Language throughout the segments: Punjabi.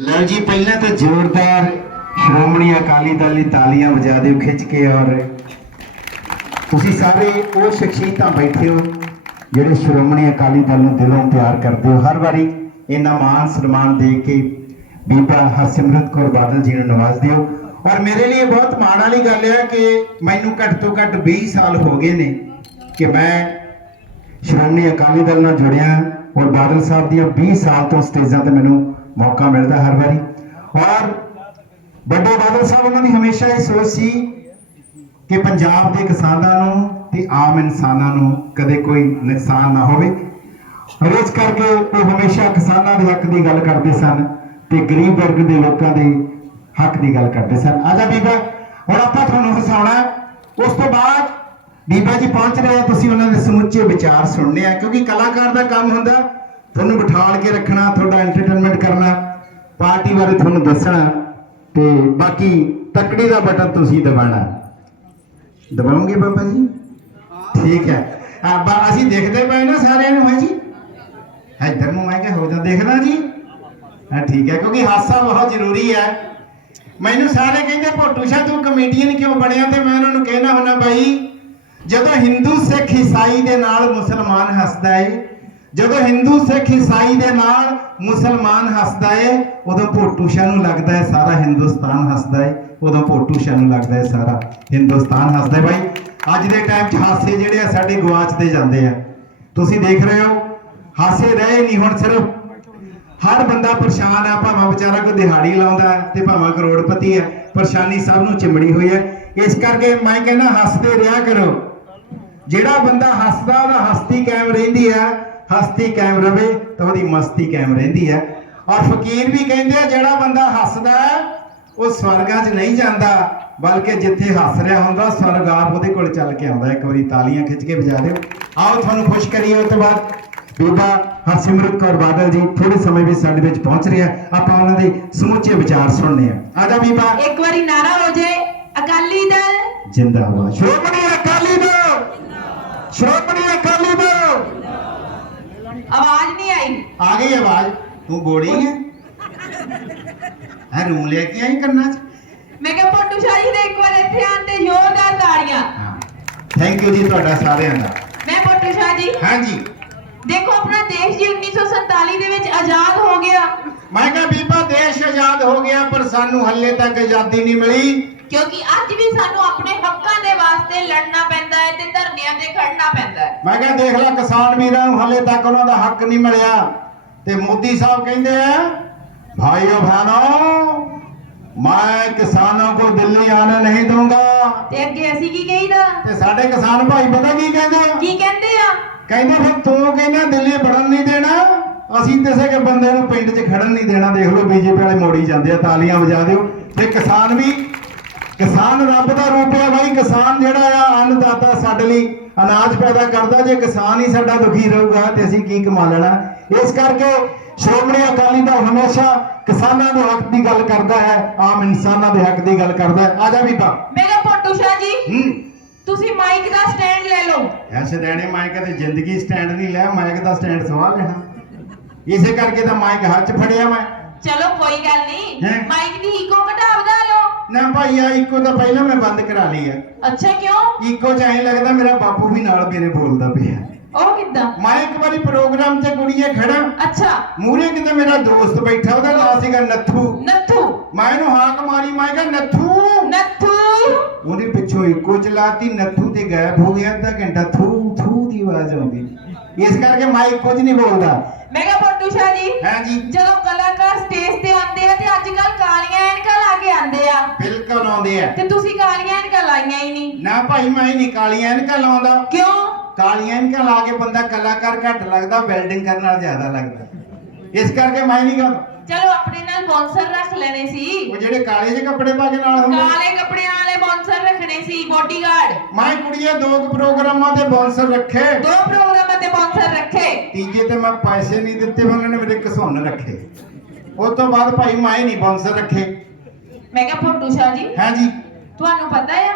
ਲਓ ਜੀ, ਪਹਿਲਾਂ ਤਾਂ ਜ਼ੋਰਦਾਰ ਸ਼੍ਰੋਮਣੀ ਅਕਾਲੀ ਦਲ ਦੀ ਤਾਲੀਆਂ ਵਜਾ ਦਿਓ ਖਿੱਚ ਕੇ ਔਰ ਤੁਸੀਂ ਸਾਰੇ ਉਹ ਸ਼ਖਸੀਅਤਾਂ ਬੈਠੇ ਹੋ ਜਿਹੜੇ ਸ਼੍ਰੋਮਣੀ ਅਕਾਲੀ ਦਲ ਨੂੰ ਦਿਲੋਂ ਪਿਆਰ ਕਰਦੇ ਹੋ। ਹਰ ਵਾਰੀ ਇਹਨਾਂ ਮਾਨ ਸਨਮਾਨ ਦੇ ਕੇ ਬੀਬਾ ਹਰਸਿਮਰਤ ਕੌਰ ਬਾਦਲ ਜੀ ਨੂੰ ਨਵਾਜ਼ਦੇ ਹੋ ਔਰ ਮੇਰੇ ਲਈ ਬਹੁਤ ਮਾਣ ਵਾਲੀ ਗੱਲ ਹੈ ਕਿ ਮੈਨੂੰ ਘੱਟ ਤੋਂ ਘੱਟ 20 ਸਾਲ ਹੋ ਗਏ ਨੇ ਕਿ ਮੈਂ ਸ਼੍ਰੋਮਣੀ ਅਕਾਲੀ ਦਲ ਨਾਲ ਜੁੜਿਆ ਔਰ ਬਾਦਲ ਸਾਹਿਬ ਦੀਆਂ 20 ਸਾਲ ਤੋਂ ਸਟੇਜਾਂ ਤੇ ਮੈਨੂੰ ਮੌਕਾ ਮਿਲਦਾ ਹਰ ਵਾਰੀ। ਔਰ ਵੱਡੇ ਬਾਦਲ ਸਾਹਿਬ, ਉਹਨਾਂ ਦੀ ਹਮੇਸ਼ਾ ਇਹ ਸੋਚ ਸੀ ਕਿ ਪੰਜਾਬ ਦੇ ਕਿਸਾਨਾਂ ਨੂੰ ਤੇ ਆਮ ਇਨਸਾਨਾਂ ਨੂੰ ਕਦੇ ਕੋਈ ਨੁਕਸਾਨ ਨਾ ਹੋਵੇ। ਇਸ ਕਰਕੇ ਉਹ ਹਮੇਸ਼ਾ ਕਿਸਾਨਾਂ ਦੇ ਹੱਕ ਦੀ ਗੱਲ ਕਰਦੇ ਸਨ ਤੇ ਗਰੀਬ ਵਰਗ ਦੇ ਲੋਕਾਂ ਦੇ ਹੱਕ ਦੀ ਗੱਲ ਕਰਦੇ ਸਨ। ਆਜਾ ਬੀਬਾ ਹੁਣ ਆਪਾਂ ਤੁਹਾਨੂੰ ਹਸਾਉਣਾ ਉਸ ਤੋਂ ਬਾਅਦ ਬੀਬਾ ਜੀ ਪਹੁੰਚ ਰਹੇ ਆ, ਤੁਸੀਂ ਉਹਨਾਂ ਦੇ ਸਮੁੱਚੇ ਵਿਚਾਰ ਸੁਣਨੇ ਆ, ਕਿਉਂਕਿ ਕਲਾਕਾਰ ਦਾ ਕੰਮ ਹੁੰਦਾ। ਤੁਹਾਨੂੰ ਬਿਠਾਲ ਕੇ ਰੱਖਣਾ ਤੁਹਾਡਾ ਐਂਟਰਟੇਨਮੈਂਟ ਕਰਨਾ ਪਾਰਟੀ ਬਾਰੇ ਤੁਹਾਨੂੰ ਦੱਸਣਾ ਤੇ ਬਾਕੀ ਤਕੜੀ ਦਾ ਬਟਨ ਤੁਸੀਂ ਦਬਾਣਾ ਦਬਾਉਂਗੇ ਬਾਬਾ ਜੀ? ਠੀਕ ਹੈ। ਆ, ਅਸੀਂ ਦੇਖਦੇ ਪਏ ਨਾ ਸਾਰਿਆਂ ਨੂੰ ਹੈ ਜੀ? ਇੱਧਰ ਨੂੰ ਮੈਂ ਕਿਹਾ ਹੋ ਜਾ ਦੇਖਦਾ ਜੀ। ਹਾਂ ਠੀਕ ਹੈ ਕਿਉਂਕਿ ਹਾਸਾ ਬਹੁਤ ਜ਼ਰੂਰੀ ਹੈ। ਮੈਨੂੰ ਸਾਰੇ ਕਹਿੰਦੇ ਭੋਟੂ ਸ਼ਾਹ ਤੂੰ ਕਮੇਡੀਅਨ ਕਿਉਂ ਬਣਿਆ? ਤੇ ਮੈਂ ਉਹਨਾਂ ਨੂੰ ਕਹਿਣਾ ਹੁੰਦਾ ਬਾਈ ਜਦੋਂ ਹਿੰਦੂ ਸਿੱਖ ਈਸਾਈ ਦੇ ਨਾਲ ਮੁਸਲਮਾਨ ਹੱਸਦਾ ਏ ਜਦੋਂ ਹਿੰਦੂ ਸਿੱਖ ਈਸਾਈ ਦੇ ਨਾਲ ਮੁਸਲਮਾਨ ਹੱਸਦਾ ਏ, ਉਦੋਂ ਭੋਟੂ ਸ਼ਾਹ ਨੂੰ ਲੱਗਦਾ ਹੈ ਸਾਰਾ ਹਿੰਦੁਸਤਾਨ ਹੱਸਦਾ ਏ। ਉਦੋਂ ਭੋਟੂ ਸ਼ਾਹ ਨੂੰ ਲੱਗਦਾ ਹੈ ਸਾਰਾ ਹਿੰਦੁਸਤਾਨ ਹੱਸਦਾ ਹੈ ਬਾਈ, ਅੱਜ ਦੇ ਟਾਈਮ 'ਚ ਹਾਸੇ ਜਿਹੜੇ ਆ ਸਾਡੇ ਗਵਾਚਦੇ ਜਾਂਦੇ ਆ। ਤੁਸੀਂ ਦੇਖ ਰਹੇ ਹੋ, ਹਾਸੇ ਰਹੇ ਨਹੀਂ ਹੁਣ ਸਿਰਫ। ਹਰ ਬੰਦਾ ਪਰੇਸ਼ਾਨ ਆ, ਭਾਵੇਂ ਵਿਚਾਰਾ ਕੋਈ ਦਿਹਾੜੀ ਲਾਉਂਦਾ ਹੈ ਤੇ ਭਾਵੇਂ ਕਰੋੜਪਤੀ ਹੈ ਪਰੇਸ਼ਾਨੀ ਸਭ ਨੂੰ ਚਿੰਬੜੀ ਹੋਈ ਹੈ। ਇਸ ਕਰਕੇ ਮੈਂ ਕਹਿੰਦਾ ਹੱਸਦੇ ਰਿਹਾ ਕਰੋ। ਜਿਹੜਾ ਬੰਦਾ ਹੱਸਦਾ, ਉਹਦਾ ਹਸਤੀ ਕਾਇਮ ਰਹਿੰਦੀ ਹੈ। ਹਸਤੀ ਕਾਇਮ ਰਵੇ ਤਾਂ ਉਹਦੀ ਮਸਤੀ ਕਾਇਮ ਰਹਿੰਦੀ ਹੈ। ਔਰ ਫਕੀਰ ਵੀ ਕਹਿੰਦੇ ਆ ਜਿਹੜਾ ਬੰਦਾ ਹੱਸਦਾ ਹੈ ਉਹ ਸਵਰਗਾਂ 'ਚ ਨਹੀਂ ਜਾਂਦਾ ਬਲਕਿ ਜਿੱਥੇ ਹੱਸ ਰਿਹਾ ਹੁੰਦਾ ਸਵਰਗ ਆਪ ਉਹਦੇ ਕੋਲ ਚੱਲ ਕੇ ਆਉਂਦਾ ਇੱਕ ਵਾਰੀ ਤਾਲੀਆਂ ਖਿੱਚ ਕੇ ਵਜਾ ਦਿਓ। ਆਓ ਤੁਹਾਨੂੰ ਖੁਸ਼ ਕਰੀਏ ਉਸ ਤੋਂ ਬਾਅਦ। ਬੀਬਾ ਹਰਸਿਮਰਤ ਕੌਰ ਬਾਦਲ ਜੀ ਥੋੜੇ ਸਮੇਂ ਵਿੱਚ ਸਾਡੇ ਵਿੱਚ ਪਹੁੰਚ ਰਿਹਾ ਆਪਾਂ ਉਹਨਾਂ ਦੇ ਸਮੁੱਚੇ ਵਿਚਾਰ ਸੁਣਨੇ ਆ। ਆਜਾ ਬੀਬਾ। ਇੱਕ ਵਾਰੀ ਨਾਰਾ ਹੋ ਜੇ ਅਕਾਲੀ ਦਲ। ਜਿੰਦਾਬਾਦ। ਸ਼੍ਰੋਮਣੀ ਅਕਾਲੀ ਦਲ। ਸ਼੍ਰੋਮਣੀ ਅਕਾਲੀ ਦਲ ਆਵਾਜ਼ ਨਹੀਂ ਆਈ ਆ ਗਈ ਆਵਾਜ਼। ਤੂੰ ਬੋੜੀ ਹੈ? ਹੈ ਰੂਮ ਲੈ ਕੇ ਆਈ ਕੰਨਾਂ 'ਚ? ਮੈਂ ਕਿਹਾ ਪੋਟੂ ਸ਼ਾਹ ਦੇ ਇੱਕ ਵਾਰ ਇੱਥੇ ਆਉਣ ਤੇ ਜ਼ੋਰਦਾਰ ਤਾੜੀਆਂ। ਹਾਂ। ਥੈਂਕ ਯੂ ਜੀ ਤੁਹਾਡਾ ਸਾਰਿਆਂ ਦਾ। ਮੈਂ ਪੋਟੂ ਸ਼ਾਹ ਜੀ। ਹਾਂਜੀ ਦੇਖੋ ਆਪਣਾ ਦੇਸ਼ ਜੀ 1947 ਦੇ ਵਿੱਚ ਆਜ਼ਾਦ ਹੋ ਗਿਆ। ਮੈਂ ਕਿਹਾ ਬੀਬਾ ਦੇਸ਼ ਆਜ਼ਾਦ ਹੋ ਗਿਆ ਪਰ ਸਾਨੂੰ ਹੱਲੇ ਤੱਕ ਆਜ਼ਾਦੀ ਨਹੀਂ ਮਿਲੀ। ਕਿਉਂਕਿ ਅੱਜ ਵੀ ਸਾਨੂੰ ਆਪਣੇ ਹੱਕਾਂ ਦੇ ਵਾਸਤੇ ਲੜਨਾ ਪੈਂਦਾ ਹੈ ਤੇ ਧਰਨਿਆਂ ਤੇ ਖੜਨਾ ਪੈਂਦਾ ਹੈ। ਮੈਂ ਕਿਹਾ ਦੇਖ ਲੈ ਕਿਸਾਨ ਵੀਰਾਂ ਨੂੰ ਹਲੇ ਤੱਕ ਉਹਨਾਂ ਦਾ ਹੱਕ ਨਹੀਂ ਮਿਲਿਆ। ਤੇ ਮੋਦੀ ਸਾਹਿਬ ਕਹਿੰਦੇ ਆ ਭਾਈਓ ਬਹਿਨੋ ਮੈਂ ਕਿਸਾਨਾਂ ਕੋ ਦਿੱਲੀ ਆने ਨਹੀਂ ਦੂੰਗਾ ਤੇ ਅੱਗੇ ਅਸੀਂ ਕੀ ਕਹੀਦਾ ਤੇ ਸਾਡੇ ਕਿਸਾਨ ਭਾਈ ਪਤਾ ਕੀ ਕਹਿੰਦੇ ਆ? ਕੀ ਕਹਿੰਦੇ ਆ? ਕਹਿੰਦੇ ਫਿਰ ਤੂੰ ਕਹਿੰਦਾ ਦਿੱਲੀ ਵੜਨ ਨਹੀਂ ਦੇਣਾ ਅਸੀਂ ਕਿਸੇ ਕੇ ਬੰਦੇ ਨੂੰ ਪਿੰਡ 'ਚ ਖੜਨ ਨਹੀਂ ਦੇਣਾ। ਦੇਖ ਲਓ ਬੀਜੇਪੀ ਵਾਲੇ ਮੋੜੀ ਜਾਂਦੇ ਆ ਤਾਲੀਆਂ ਵਜਾ ਦਿਓ। ਤੇ ਕਿਸਾਨ ਵੀ ਕਿਸਾਨ ਰੱਬ ਦਾ ਰੂਪ ਹੈ ਬਾਈ ਕਿਸਾਨ ਜਿਹੜਾ ਆ ਅੰਨਦਾਤਾ ਸਾਡੇ ਲਈ। ਅਨਾਜ ਪੈਦਾ ਕਰਦਾ ਜੇ ਕਿਸਾਨ ਹੀ ਸਾਡਾ ਦੁਖੀ ਰਹੂਗਾ ਤੇ ਅਸੀਂ ਕੀ ਕਮਾ ਲੈਣਾ? ਇਸ ਕਰਕੇ ਸ਼੍ਰੋਮਣੀ ਅਕਾਲੀ ਦਲ ਹਮੇਸ਼ਾ ਕਿਸਾਨਾਂ ਦੇ ਹੱਕ ਦੀ ਗੱਲ ਕਰਦਾ ਹੈ ਆਮ ਇਨਸਾਨਾਂ ਦੇ ਹੱਕ ਦੀ ਗੱਲ ਕਰਦਾ ਹੈ। ਆਜਾ ਬੀਬਾ। ਮੈਂ ਕਿਹਾ ਪੋਟੂ ਸ਼ਾਹ ਜੀ ਹੂੰ। ਤੁਸੀਂ ਮਾਈਕ ਦਾ ਸਟੈਂਡ ਲੈ ਲਓ। ਐਸੇ ਦੇਣੇ ਮਾਈਕ ਤੇ ਜ਼ਿੰਦਗੀ ਸਟੈਂਡ ਨਹੀਂ ਲਿਆ ਮਾਈਕ ਦਾ ਸਟੈਂਡ ਸਵਾਲ ਲੈਣਾ। ਇਸੇ ਕਰਕੇ ਤਾਂ ਮਾਈਕ ਹੱਥ 'ਚ ਫੜਿਆ ਮੈਂ। ਚਲੋ ਕੋਈ ਗੱਲ ਨਹੀਂ ਹੈਂ? ਮਾਈਕ ਦੀ ਈਕੋ ਘਟਾ ਵਧਾ ਲਓ ਨਾ ਭਾਈ ਆ ਇੱਕੋ ਤਾਂ ਪਹਿਲਾਂ ਮੈਂ ਬੰਦ ਕਰਾ ਲਈ ਆ। ਅੱਛਾ ਕਿਉਂ? ਇੱਕੋ ਚ ਐਂ ਲੱਗਦਾ ਮੇਰਾ ਬਾਪੂ ਵੀ ਨਾਲ ਮੇਰੇ ਬੋਲਦਾ ਪਿਆ। ਉਹ ਕਿੱਦਾਂ? ਮੈਂ ਇੱਕ ਵਾਰੀ ਪ੍ਰੋਗਰਾਮ ਤੇ ਕੁੜੀਏ ਖੜਾ। ਅੱਛਾ। ਮੂਰੇ ਕਿਤੇ ਮੇਰਾ ਦੋਸਤ ਬੈਠਾ ਉਹਦਾ ਨਾਮ ਸੀਗਾ ਨੱਥੂ। ਨੱਥੂ? ਮੈਂ ਇਹਨੂੰ ਹਾਕ ਮਾਰੀ ਮੈਂ ਕਿਹਾ ਨੱਥੂ! ਨੱਥੂ? ਉਹਦੇ ਪਿੱਛੋਂ ਇੱਕੋ ਚਲਾਤੀ ਨੱਥੂ ਤੇ ਗਾਇਬ ਹੋ ਗਿਆ ਅੱਧਾ ਘੰਟਾ ਥੂ ਥੂ ਦੀ ਆਵਾਜ਼ ਆਉਂਦੀ। ਇਸ ਕਰਕੇ ਮੈਂ ਇੱਕੋ ਚ ਨਹੀਂ ਬੋਲਦਾ। ਮੈਂ ਕਿਹਾ ਪੱਟੂ ਸ਼ਾਹ ਜੀ ਹਾਂ ਜੀ। ਜਦੋਂ ਕਲਾਕਾਰ ਸਟੇਜ ਤੇ ਆਉਂਦੇ ਆ ਤੇ ਅੱਜ ਕੱਲ ਕਾਲੀਆਂ ਐਨਕਾਂ ਲਾ ਕੇ ਆਉਂਦੇ ਆ। ਬਿਲਕੁਲ ਆਉਂਦੇ ਆ। ਤੇ ਤੁਸੀਂ ਕਾਲੀਆਂ ਐਨਕਾਂ ਲਾਈਆਂ ਹੀ ਨਹੀਂ। ਨਾ ਭਾਈ ਮੈਂ ਨਹੀਂ ਕਾਲੀਆਂ ਐਨਕਾਂ ਲਾਉਂਦਾ। ਕਿਉਂ? ਕਾਲੀਆਂ ਐਨਕਾਂ ਲਾ ਕੇ ਬੰਦਾ ਕਲਾਕਾਰ ਘੱਟ ਲੱਗਦਾ ਵੈਲਡਿੰਗ ਕਰਨ ਨਾਲ ਜ਼ਿਆਦਾ ਲੱਗਦਾ। ਇਸ ਕਰਕੇ ਮੈਂ ਨਹੀਂ ਗਾ ਚਲੋ ਆਪਣੇ ਨਾਲ ਬੌਂਸਰ ਰੱਖ ਲੈਣੇ ਸੀ। ਉਹ ਜਿਹੜੇ ਕਾਲੇ ਜਿਹੇ ਕੱਪੜੇ ਪਾ ਕੇ ਨਾਲ ਹੁੰਦੇ ਕਾਲੇ ਕੱਪੜਿਆਂ ਵਾਲੇ ਬੌਂਸਰ ਰੱਖਣੇ ਸੀ ਬੋਡੀਗਾਰਡ ਮੈਂ ਕੁੜੀਏ ਦੋ ਕੁ ਪ੍ਰੋਗਰਾਮਾਂ ਤੇ ਬਾਉਂਸਰ ਰੱਖੇ। ਦੋ ਪ੍ਰੋਗਰਾਮਾਂ ਤੇ ਬੌਂਸਰ ਰੱਖੇ। ਤੀਜੇ ਤੇ ਮੈਂ ਪੈਸੇ ਨਹੀਂ ਦਿੱਤੇ ਉਹਨਾਂ ਨੇ ਮੇਰੇ ਘਸੁੰਨ ਰੱਖੇ। ਉਸ ਤੋਂ ਬਾਅਦ ਭਾਈ ਮੈਂ ਨਹੀਂ ਬਾਉਂਸਰ ਰੱਖੇ। ਮੈਂ ਕਿਹਾ ਪੱਟੂ ਸ਼ਾਹ ਜੀ ਹਾਂ ਜੀ। ਤੁਹਾਨੂੰ ਪਤਾ ਆ?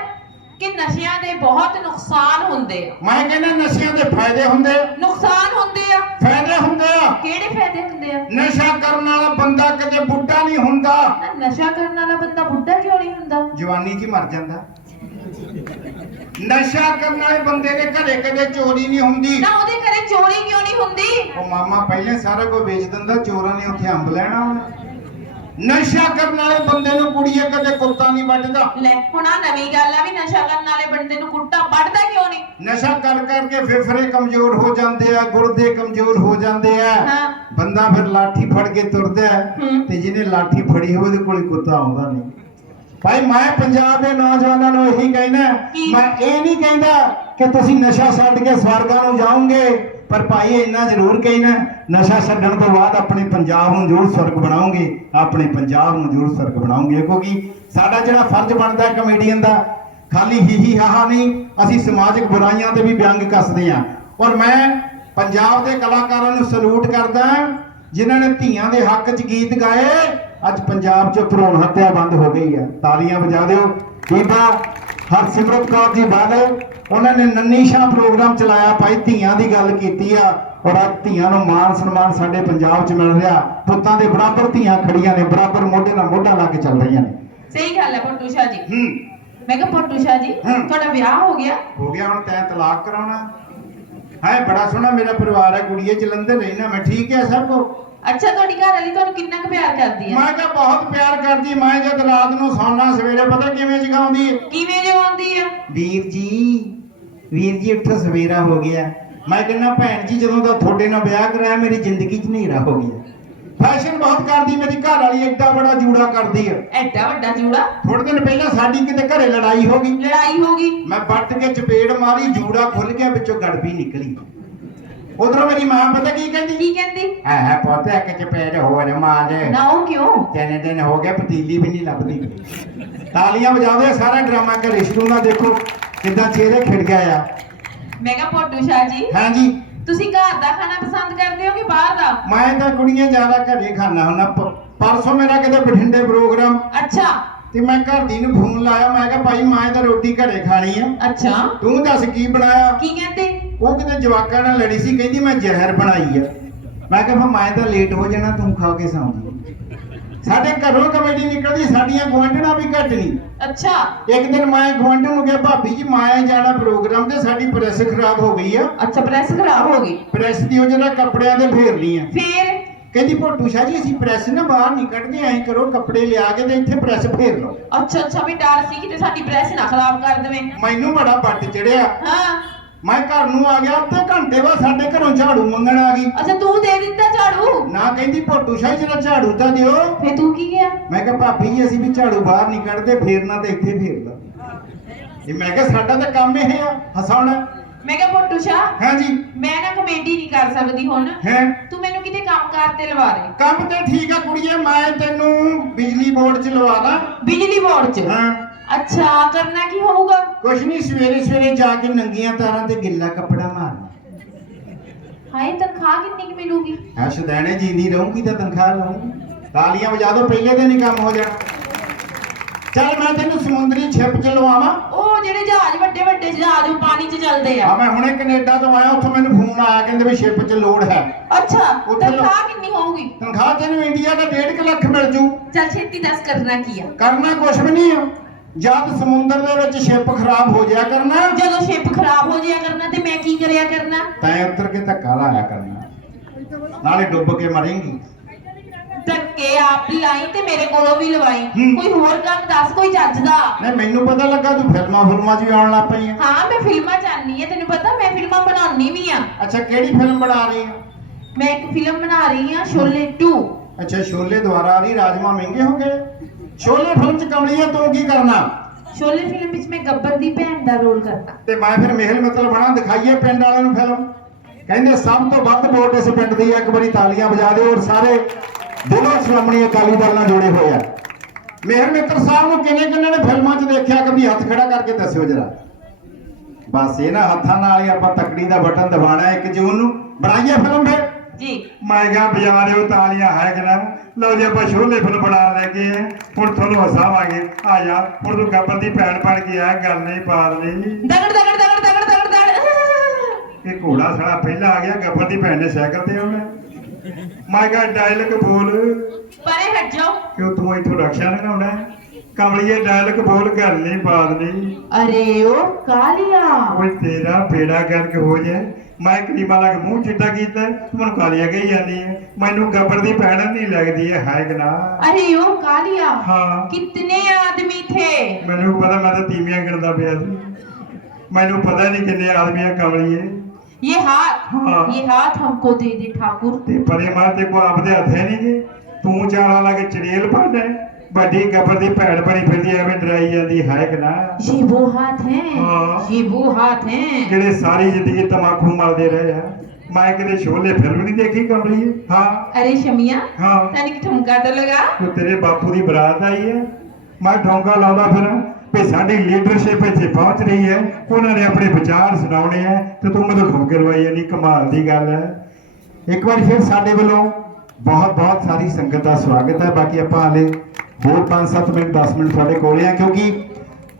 ਕਿ ਨਸ਼ਿਆਂ ਦੇ ਬਹੁਤ ਨੁਕਸਾਨ ਹੁੰਦੇ ਆ। ਮੈਂ ਕਹਿੰਦਾ ਨਸ਼ਿਆਂ ਦੇ ਫਾਇਦੇ ਹੁੰਦੇ ਆ, ਨੁਕਸਾਨ ਹੁੰਦੇ ਆ। ਫਾਇਦੇ ਹੁੰਦੇ ਆ। ਕਿਹੜੇ ਫਾਇਦੇ ਹੁੰਦੇ ਆ? ਨਸ਼ਾ ਕਰਨ ਵਾਲਾ ਬੰਦਾ ਕਦੇ ਬੁੱਢਾ ਨਹੀਂ ਹੁੰਦਾ। ਨਸ਼ਾ ਕਰਨ ਵਾਲਾ ਬੰਦਾ ਬੁੱਢਾ ਕਿਉਂ ਨਹੀਂ ਹੁੰਦਾ? ਜਵਾਨੀ 'ਚ ਹੀ ਮਰ ਜਾਂਦਾ। ਨਸ਼ਾ ਕਰਨ ਵਾਲੇ ਬੰਦੇ ਦੇ ਘਰੇ ਕਦੇ ਚੋਰੀ ਨਹੀਂ ਹੁੰਦੀ। ਨਾ ਉਹਦੇ ਘਰੇ ਚੋਰੀ ਕਿਉਂ ਨਹੀਂ ਹੁੰਦੀ? ਉਹ ਮਾਮਾ ਪਹਿਲੇ ਸਾਰਾ ਕੁਝ ਵੇਚ ਦਿੰਦਾ ਚੋਰਾਂ ਨੇ ਉੱਥੇ ਅੰਬ ਲੈਣਾ ਹੋਣਾ ਨਸ਼ਾ ਕਰਨ ਵਾਲੇ ਬੰਦੇ ਨੂੰ ਕੁੜੀਏ ਕਦੇ ਕੁੱਤਾ ਨਹੀਂ ਵੱਢਦਾ ਲੈ ਹੁਣ ਆ ਨਵੀਂ ਗੱਲ ਆ ਵੀ ਨਸ਼ਾ ਕਰਨ ਵਾਲੇ ਬੰਦੇ ਨੂੰ ਕੁੱਟਾ ਵੱਢਦਾ ਕਿਉਂ ਨਹੀਂ ਨਸ਼ਾ ਕਰ ਕਰਕੇ ਫੇਫੜੇ ਕਮਜ਼ੋਰ ਹੋ ਜਾਂਦੇ ਆ ਗੁਰਦੇ ਕਮਜ਼ੋਰ ਹੋ ਜਾਂਦੇ ਆ ਹਾਂ। ਬੰਦਾ ਫਿਰ ਲਾਠੀ ਫੜ ਕੇ ਤੁਰਦਾ ਹੈ। ਤੇ ਜਿਹਨੇ ਲਾਠੀ ਫੜੀ ਹੋਵੇ ਉਹਦੇ ਕੋਲ ਕੁੱਤਾ ਆਉਂਦਾ ਨਹੀਂ ਭਾਈ ਮੈਂ ਪੰਜਾਬ ਦੇ ਨੌਜਵਾਨਾਂ ਨੂੰ ਇਹੀ ਕਹਿਣਾ? ਮੈਂ ਇਹ ਨਹੀਂ ਕਹਿੰਦਾ ਕਿ ਤੁਸੀਂ ਨਸ਼ਾ ਛੱਡ ਕੇ ਸਵਰਗਾਂ ਨੂੰ ਜਾਓਗੇ ਪਰ ਭਾਈ ਇੰਨਾ ਜ਼ਰੂਰ ਕਹਿਣਾ ਨਸ਼ਾ ਛੱਡਣ ਤੋਂ ਬਾਅਦ ਆਪਣੇ ਪੰਜਾਬ ਨੂੰ ਜ਼ਰੂਰ ਸਵਰਗ ਬਣਾਉਂਗੇ ਆਪਣੇ ਪੰਜਾਬ ਨੂੰ ਜ਼ਰੂਰ ਸਵਰਗ ਬਣਾਉਂਗੇ। ਕਿਉਂਕਿ ਸਾਡਾ ਜਿਹੜਾ ਫਰਜ਼ ਬਣਦਾ ਕਮੇਡੀਅਨ ਦਾ ਖਾਲੀ ਹੀ ਹੀ ਹਾਹਾ ਨਹੀਂ ਅਸੀਂ ਸਮਾਜਿਕ ਬੁਰਾਈਆਂ ਤੇ ਵੀ ਵਿਅੰਗ ਕੱਸਦੇ ਹਾਂ। ਔਰ ਮੈਂ ਪੰਜਾਬ ਦੇ ਕਲਾਕਾਰਾਂ ਨੂੰ ਸਲੂਟ ਕਰਦਾ ਹਾਂ, ਜਿਨ੍ਹਾਂ ਨੇ ਧੀਆਂ ਦੇ ਹੱਕ 'ਚ ਗੀਤ ਗਾਏ ਅੱਜ ਪੰਜਾਬ 'ਚ ਭਰੂਣ ਹੱਤਿਆ ਬੰਦ ਹੋ ਗਈ ਹੈ। ਤਾਲੀਆਂ ਵਜਾ ਦਿਓ। ਬੀਬਾ ਹਰਸਿਮਰਤ ਕੌਰ ਜੀ ਬਾਦਲ ਉਹਨਾਂ ਨੇ ਨੰਨੀ ਸ਼ਾਹ ਪ੍ਰੋਗਰਾਮ ਚਲਾਇਆ ਭਾਈ ਧੀਆਂ ਦੀ ਗੱਲ ਕੀਤੀ ਆ ਔਰ ਅੱਜ ਧੀਆਂ ਨੂੰ ਮਾਨ ਸਨਮਾਨ ਸਾਡੇ ਪੰਜਾਬ 'ਚ ਮਿਲ ਰਿਹਾ। ਪੁੱਤਾਂ ਦੇ ਬਰਾਬਰ ਧੀਆਂ ਖੜੀਆਂ ਨੇ ਬਰਾਬਰ ਮੋਢੇ ਨਾਲ ਮੋਢਾ ਲਾ ਕੇ ਚੱਲ ਰਹੀਆਂ ਨੇ। ਸਹੀ ਗੱਲ ਹੈ ਪੱਟੂ ਸ਼ਾਹ ਜੀ। ਹੂੰ। ਮੈਂ ਕਿਹਾ ਪੱਟੂ ਸ਼ਾਹ ਜੀ। ਤੁਹਾਡਾ ਵਿਆਹ ਹੋ ਗਿਆ? ਹੋ ਗਿਆ ਹੁਣ ਤੈਂ ਤਲਾਕ ਕਰਾਉਣਾ। ਹੈ ਬੜਾ ਸੋਹਣਾ ਮੇਰਾ ਪਰਿਵਾਰ ਹੈ ਕੁੜੀਏ ਜਲੰਧਰ ਰਹਿਣਾ ਮੈਂ ਠੀਕ ਹੈ ਸਭ ਕੋ? ਅੱਛਾ ਤੁਹਾਡੀ ਘਰ ਵਾਲੀ ਤੁਹਾਨੂੰ ਕਿੰਨਾ ਕੁ ਪਿਆਰ ਕਰਦੀ ਹੈ ਮੈਂ ਕਿਹਾ ਬਹੁਤ ਪਿਆਰ ਕਰਦੀ ਮੈਂ ਜਦ ਰਾਤ ਨੂੰ ਸੌਣਾ ਸਵੇਰੇ ਪਤਾ ਕਿਵੇਂ ਜਗਾਉਂਦੀ ਹੈ ਕਿਵੇਂ ਜਵਾਉਂਦੀ ਆ? ਵੀਰ ਜੀ ਵੀਰ ਜੀ ਉੱਠੋ ਸਵੇਰਾ ਹੋ ਗਿਆ। ਮੈਂ ਕਹਿੰਦਾ ਭੈਣ ਜੀ ਜਦੋਂ ਦਾ ਤੁਹਾਡੇ ਨਾਲ ਵਿਆਹ ਕਰਾਇਆ ਮੇਰੀ ਜ਼ਿੰਦਗੀ 'ਚ ਹਨੇਰਾ ਹੋ ਗਿਆ। ਫੈਸ਼ਨ ਬਹੁਤ ਕਰਦੀ ਮੇਰੀ ਘਰ ਵਾਲੀ ਐਡਾ ਬੜਾ ਜੂੜਾ ਕਰਦੀ ਹੈ ਐਡਾ ਵੱਡਾ ਜੂੜਾ? ਥੋੜੇ ਦਿਨ ਪਹਿਲਾਂ ਸਾਡੀ ਕਿਤੇ ਘਰੇ ਲੜਾਈ ਹੋ ਗਈ। ਲੜਾਈ ਹੋ ਗਈ? ਮੈਂ ਵੱਟ ਕੇ ਚਪੇੜ ਮਾਰੀ ਜੂੜਾ ਖੁੱਲ ਗਿਆ ਵਿੱਚੋਂ ਗੜਬੀ ਨਿਕਲੀ। ਉਧਰੋਂ ਮੇਰੀ ਮਾਂ ਪਤਾ ਕੀ ਕਹਿੰਦੀ? ਕੀ ਕਹਿੰਦੀ? ਹੈ ਹੈ ਪੁੱਤ ਇੱਕ ਚਪੇੜ ਹੋਰ ਮਾਰ ਦੇ। ਨਾ ਉਹ ਕਿਉਂ? ਤਿੰਨ ਦਿਨ ਹੋ ਗਏ ਪਤੀਲੀ ਵੀ ਨਹੀਂ ਲੱਭਦੀ। ਤਾਲੀਆਂ ਵਜਾਉਂਦੇ ਸਾਰਾ ਡਰਾਮਾ ਘਰੇ ਸ਼ੁਰੂ ਦਾ ਦੇਖੋ ਕਿੱਦਾਂ ਚਿਹਰੇ ਖਿੜ ਗਿਆ ਆ। ਮੈਂ ਕਿਹਾ ਪੱਟੂ ਸ਼ਾਹ ਜੀ ਹਾਂਜੀ ਤੁਸੀਂ ਘਰ ਦਾ ਖਾਣਾ ਪਸੰਦ ਕਰਦੇ ਹੋ ਕਿ ਬਾਹਰ ਦਾ? ਮੈਂ ਤਾਂ ਕੁੜੀਆਂ ਜ਼ਿਆਦਾ ਘਰੇ ਖਾਣਾ ਹੁੰਦਾ। ਪ- ਪਰਸੋਂ ਮੇਰਾ ਕਿਤੇ ਬਠਿੰਡੇ ਪ੍ਰੋਗਰਾਮ। ਅੱਛਾ। ਤੇ ਮੈਂ ਘਰ ਦੀ ਨੂੰ ਫੋਨ ਲਾਇਆ ਮੈਂ ਕਿਹਾ ਭਾਈ ਮੈਂ ਤਾਂ ਰੋਟੀ ਘਰੇ ਖਾਣੀ ਆ। ਅੱਛਾ। ਤੂੰ ਦੱਸ ਕੀ ਬਣਾਇਆ? ਕੀ ਕਹਿੰਦੇ? ਉਹ ਕਿਤੇ ਜਵਾਕਾਂ ਨਾਲ ਲੜੀ ਸੀ ਕਹਿੰਦੀ ਮੈਂ ਜ਼ਹਿਰ ਬਣਾਈ ਆ। ਮੈਂ ਕਿਹਾ ਫਿਰ ਮੈਂ ਤਾਂ ਲੇਟ ਹੋ ਜਾਣਾ ਤੂੰ ਖਾ ਕੇ ਸੌਂ ਸਾਡੇ ਘਰੋਂ ਕਮੇਡੀ ਨਿਕਲਦੀ ਸਾਡੀਆਂ ਗੁਆਂਢਣਾ ਵੀ ਘੱਟ ਨਹੀਂ। ਅੱਛਾ। ਇੱਕ ਦਿਨ ਮੈਂ ਗੁਆਂਢਣ ਨੂੰ ਕਿਹਾ ਭਾਬੀ ਜੀ ਮੈਂ ਜਾਣਾ ਪ੍ਰੋਗਰਾਮ ਤੇ ਸਾਡੀ ਪ੍ਰੈਸ ਖਰਾਬ ਹੋ ਗਈ ਆ। ਅੱਛਾ ਪ੍ਰੈਸ ਖਰਾਬ ਹੋ ਗਈ? ਪ੍ਰੈਸ ਦੀ ਉਹ ਜਿਹੜਾ ਕੱਪੜਿਆਂ ਦੇ ਫੇਰਨੀ ਆ। ਫੇਰ? ਕਹਿੰਦੀ ਭੋਟੂ ਸ਼ਾਹ ਜੀ ਅਸੀਂ ਪ੍ਰੈਸ ਨਾ ਬਾਹਰ ਨਹੀਂ ਕੱਢਦੇ ਐਂ ਕਰੋ ਕੱਪੜੇ ਲਿਆ ਕੇ ਤੇ ਇੱਥੇ ਪ੍ਰੈਸ ਫੇਰ ਲਓ। ਅੱਛਾ ਅੱਛਾ ਵੀ ਡਰ ਸੀ ਕਿਤੇ ਸਾਡੀ ਪ੍ਰੈਸ ਨਾ ਖਰਾਬ ਕਰ ਦੇਵੇ। ਮੈਨੂੰ ਬੜਾ ਪੱਟ ਚੜਿਆ। ਹਾਂ। ਮੈਂ ਘਰ ਨੂੰ ਆ ਗਿਆ ਅੱਧੇ ਘੰਟੇ ਬਾਅਦ ਸਾਡੇ ਘਰੋਂ ਝਾੜੂ ਮੰਗਣ ਆ ਗਈ। ਅੱਛਾ ਤੂੰ ਦੇ ਦਿੱਤਾ ਝਾੜੂ? ਨਾ ਕਹਿੰਦੀ ਭੋਟੂ ਸ਼ਾਹ ਜੀ ਜਰਾ ਝਾੜੂ ਤਾਂ ਦਿਓ। ਫੇ ਤੂੰ ਕੀ ਗਿਆ ਮੈਂ ਕਿਹਾ ਭਾਬੀ ਜੀ ਅਸੀਂ ਵੀ ਝਾੜੂ ਬਾਹਰ ਨਹੀਂ ਕੱਢਦੇ ਫੇਰਨਾ ਤੇ ਇੱਥੇ ਫੇਰ ਲਾ ਇਹ ਮੈਂ ਕਿਹਾ ਸਾਡਾ ਤਾਂ ਕੰਮ ਇਹ ਆ ਹਸਾਉਣਾ। ਮੈਂ ਕਿਹਾ ਪੱਟੂ ਸ਼ਾਹ ਹਾਂਜੀ ਮੈਂ ਨਾ ਕਮੇਡੀ ਨਹੀਂ ਕਰ ਸਕਦੀ ਹੁਣ। ਹੈ? ਤੂੰ ਮੈਨੂੰ ਕਿਤੇ ਕੰਮ ਕਾਰ ਤੇ ਲਵਾ ਦੇ। ਕੰਮ ਤੇ ਠੀਕ ਆ ਕੁੜੀਏ ਮੈਂ ਤੈਨੂੰ ਬਿਜਲੀ ਬੋਰਡ 'ਚ ਲਵਾ ਦਾਂ। ਬਿਜਲੀ ਬੋਰਡ 'ਚ? ਹਾਂ। ਅੱਛਾ ਕਰਨਾ ਕੀ ਹੋਊਗਾ? ਕੁਛ ਨਹੀਂ ਸਵੇਰੇ ਸਵੇਰੇ ਜਾ ਕੇ ਨੰਗੀਆਂ ਤਾਰਾਂ ਤੇ ਗਿੱਲਾ ਕੱਪੜਾ ਮਾਰਨਾ। ਹਾਏ ਤਨਖਾਹ ਕਿੰਨੀ ਕੁ ਮਿਲੂਗੀ? ਹਾਂ ਸ਼ਦੈਣੇ ਜਿੰਦੀ ਰਹੂੰਗੀ ਤਾਂ ਤਨਖਾਹ ਲਵਾਂਗੀ ਤਾਲੀਆਂ ਵਜਾ ਦੋ ਪਹਿਲੇ ਦਿਨ ਹੀ ਕੰਮ ਹੋ ਜਾਣਾ। ਚੱਲ ਮੈਂ ਤੈਨੂੰ ਸਮੁੰਦਰੀ ਛਿਪ ਚ ਲਵਾਵਾਂ। ਉਹ ਜਿਹੜੇ ਜਹਾਜ਼ ਵੱਡੇ ਵੱਡੇ ਜਹਾਜ਼ ਉਹ ਪਾਣੀ 'ਚ ਚੱਲਦੇ ਆ। ਆ ਮੈਂ ਹੁਣੇ ਕੈਨੇਡਾ ਤੋਂ ਆਇਆ ਉੱਥੋਂ ਮੈਨੂੰ ਫੋਨ ਆਇਆ ਕਹਿੰਦੇ ਵੀ ਛਿਪ ਚ ਲੋੜ ਹੈ। ਅੱਛਾ ਉੱਥੇ ਲਓ। ਤਨਖਾਹ ਕਿੰਨੀ ਹੋਊਗੀ? ਤਨਖਾਹ ਤੈਨੂੰ ਇੰਡੀਆ ਦਾ 1.5 ਲੱਖ ਮਿਲ ਜੂ। ਚੱਲ ਛੇਤੀ ਦੱਸ ਕਰਨਾ ਕੀ ਆ। ਕਰਨਾ ਕੁਛ ਵੀ ਨਹੀਂ ਆ। ਜਦ ਸਮੁੰਦਰ ਦੇ ਵਿੱਚ ਛਿਪ ਖਰਾਬ ਹੋ ਜਾਇਆ ਕਰਨਾ ਜਦੋਂ ਸ਼ਿਪ ਖਰਾਬ ਹੋ ਜਾਇਆ ਕਰਨਾ ਤੇ ਮੈਂ ਕੀ ਕਰਿਆ ਕਰਨਾ? ਤੈਂ ਉੱਤਰ ਕੇ ਧੱਕਾ ਲਾਇਆ ਕਰਨਾ। ਨਾਲੇ ਡੁੱਬ ਕੇ ਮਰੇਂਗੀ। ਧੱਕੇ ਆਪ ਹੀ ਲਾਈ ਤੇ ਮੇਰੇ ਕੋਲੋਂ ਵੀ ਲਵਾਈ। ਕੋਈ ਹੋਰ ਕੰਮ ਦੱਸ ਕੋਈ ਚੱਜ ਦਾ? ਨਹੀਂ ਮੈਨੂੰ ਪਤਾ ਲੱਗਾ ਤੂੰ ਫਿਲਮਾਂ ਫਿਲਮਾਂ 'ਚ ਵੀ ਆਉਣ ਲੱਗ ਪਈ ਆ। ਹਾਂ ਮੈਂ ਫਿਲਮਾਂ ਚਾਹਨੀ ਆ ਤੈਨੂੰ ਪਤਾ ਮੈਂ ਫਿਲਮਾਂ ਬਣਾਉਣੀ ਵੀ ਆ ਅੱਛਾ ਕਿਹੜੀ ਫਿਲਮ ਬਣਾ ਰਹੀ ਆ? ਮੈਂ ਇੱਕ ਫਿਲਮ ਬਣਾ ਰਹੀ ਆ ਸ਼ੋਲੇ 2 ਅੱਛਾ ਸ਼ੋਲੇ ਦੁਆਰਾ ਆ ਰਹੀ ਰਾਜਮਾ ਮਹਿੰਗੇ ਹੋ ਗਏ? ਸ਼ੋਲੇ ਫਿਲਮ 'ਚ ਕਮਲੀਆ ਤੂੰ ਕੀ ਕਰਨਾ? ਸ਼ੋਲੇ ਫਿਲਮ ਵਿੱਚ ਮੈਂ ਗੱਬਰ ਦੀ ਭੈਣ ਦਾ ਰੋਲ ਕਰਨਾ ਤੇ ਮੈਂ ਫਿਰ ਮਹਿਲ ਮਤਲਬ ਬਣਾ ਦਿਖਾਈਏ ਪਿੰਡ ਵਾਲਿਆਂ ਨੂੰ ਫਿਲਮ ਕਹਿੰਦੇ ਸਭ ਤੋਂ ਵੱਧ ਵੋਟ ਇਸ ਪਿੰਡ ਦੀ ਆ ਇੱਕ ਵਾਰੀ ਤਾਲੀਆਂ ਵਜਾ ਦਿਓ ਔਰ ਸਾਰੇ ਦਿਲੋਂ ਸ਼੍ਰੋਮਣੀ ਅਕਾਲੀ ਦਲ ਨਾਲ ਜੁੜੇ ਹੋਏ ਆ। ਮੇਹਰ ਮਿੱਤਰ ਸਾਹਿਬ ਨੂੰ ਕਿੰਨੇ ਕਿੰਨੇ ਨੇ ਫਿਲਮਾਂ 'ਚ ਦੇਖਿਆ? ਕਦੀ ਹੱਥ ਖੜਾ ਕਰਕੇ ਦੱਸਿਓ ਜਰਾ। ਬਸ ਇਹਨਾਂ ਹੱਥਾਂ ਨਾਲ ਹੀ ਆਪਾਂ ਤਕੜੀ ਦਾ ਬਟਨ ਦਬਾਣਾ 1 ਜੂਨ ਨੂੰ। ਬਣਾਈਏ ਫਿਲਮ ਫਿਰ। ਜੀ। ਮੈਂ ਕਿਹਾ ਬਜਾ ਦਿਓ ਤਾਲੀਆਂ ਹੈ ਕਿ ਨਾ? ਲਓ ਜੀ ਆਪਾਂ ਛੋਲੇ ਫੁੱਲ ਬਣਾ ਲੈ ਕੇ। ਹੁਣ ਤੁਹਾਨੂੰ ਹਸਾਵਾਂਗੇ। ਆ ਜਾ ਹੁਣ ਤੂੰ ਗੱਬਰ ਦੀ ਭੈਣ ਬਣ ਕੇ ਆ ਗੱਲ ਨਹੀਂ ਪਾਲ ਲਈ ਦਗੜ ਦਗੜ ਦਗੜ ਦਗੜ ਦਗੜ ਦਗੜ। ਇਹ ਘੋੜਾ ਸਾਲਾ ਪਹਿਲਾਂ ਆ ਗਿਆ ਗੱਬਰ ਦੀ ਭੈਣ ਨੇ ਸਾਈਕਲ ਤੇ ਆਉਣਾ। ਮੈਂ ਕਿਹਾ ਡਾਇਲੌਗ ਬੋਲ। ਪਰੇ ਹਟ ਜਾਓ। ਕਿਉਂ ਤੂੰ ਇੱਥੋਂ ਰਕਸ਼ਾ ਲਗਾਉਣਾ ਕਮਲੀਏ ਡਾਇਲੌਗ ਬੋਲ ਗੱਲ ਨਹੀਂ ਬਾਤ ਨਹੀਂ। ਅਰੇ ਓ ਕਾਲੀਆ। ਓਏ ਤੇਰਾ ਬੇੜਾ ਕਰਕੇ ਹੋ ਜਾਏ। ਮੈਂ ਕਰੀਮਾ ਲੱਗ ਮੂੰਹ ਚਿੱਟਾ ਕੀਤਾ ਤੂੰ ਮੈਨੂੰ ਕਾਲੀਆ ਕਹੀ ਜਾਂਦੀ ਹੈ ਮੈਨੂੰ ਗੱਬਰ ਦੀ ਭੈਣ ਨਹੀਂ ਲੱਗਦੀ ਹੈ ਹੈ ਕਿ ਨਾ ਅਰੇ ਓ ਕਾਲੀਆ ਹਾਂ कितने आदमी थे ਮੈਨੂੰ ਪਤਾ ਮੈਂ ਤਾਂ ਤੀਵੀਆਂ ਗਿਣਦਾ ਪਿਆ ਸੀ ਮੈਨੂੰ ਪਤਾ ਨਹੀਂ ਕਿੰਨੇ ਆਦਮੀਆਂ ਕਮਲੀਏ ये हाथ हाँ। ये हाथ हमको दे दे ठाकुर ਤੇ ਪਰੇ ਮਾਰ ਤੇ ਕੋ ਆਪਦੇ ਹੱਥੇ ਨਹੀਂ ਜੀ ਤੂੰ ਚਾਲਾ ਲਾ ਕੇ ਚੜੇਲ ਪਾਣਾ ਵੱਡੀ ਗੱਬਰ ਦੀ ਭੈਣ ਬਣੀ ਫਿਰਦੀ ਐਵੇਂ ਡਰਾਈ ਜਾਂਦੀ ਹੈ ਕਿ ਨਾ ये वो हाथ हैं हाँ। ये वो हाथ हैं ਜਿਹੜੇ ਸਾਰੀ ਜ਼ਿੰਦਗੀ ਤਮਾਕੂ ਮਲਦੇ ਰਹੇ ਆ ਮੈਂ ਕਦੇ ਛੋਲੇ ਫਿਲਮ ਨਹੀਂ ਦੇਖੀ ਕਮਲੀਏ ਹਾਂ अरे शमिया ਹਾਂ तनिक ठुमका तो लगा ਤੂੰ ਤੇਰੇ ਬਾਪੂ ਦੀ ਬਰਾਤ ਆਈ ਹੈ ਮੈਂ ਡੋਂਗਾ ਲਾਉਂਦਾ ਫਿਰ ਵੀ ਸਾਡੀ ਲੀਡਰਸ਼ਿਪ ਇੱਥੇ ਪਹੁੰਚ ਰਹੀ ਹੈ ਉਹਨਾਂ ਨੇ ਆਪਣੇ ਵਿਚਾਰ ਸੁਣਾਉਣੇ ਹੈ ਤੇ ਤੂੰ ਮੈਨੂੰ ਠੋਕਰ ਵਾਈ ਨਹੀਂ ਕਮਾਲ ਦੀ ਗੱਲ ਹੈ ਇੱਕ ਵਾਰ ਫਿਰ ਸਾਡੇ ਵੱਲੋਂ ਬਹੁਤ ਬਹੁਤ ਸਾਰੀ ਸੰਗਤ ਦਾ ਸਵਾਗਤ ਹੈ ਬਾਕੀ ਆਪਾਂ ਹਾਲੇ ਹੋਰ 5-7 ਮਿੰਟ 10 ਮਿੰਟ ਤੁਹਾਡੇ ਕੋਲੇ ਆ, ਕਿਉਂਕਿ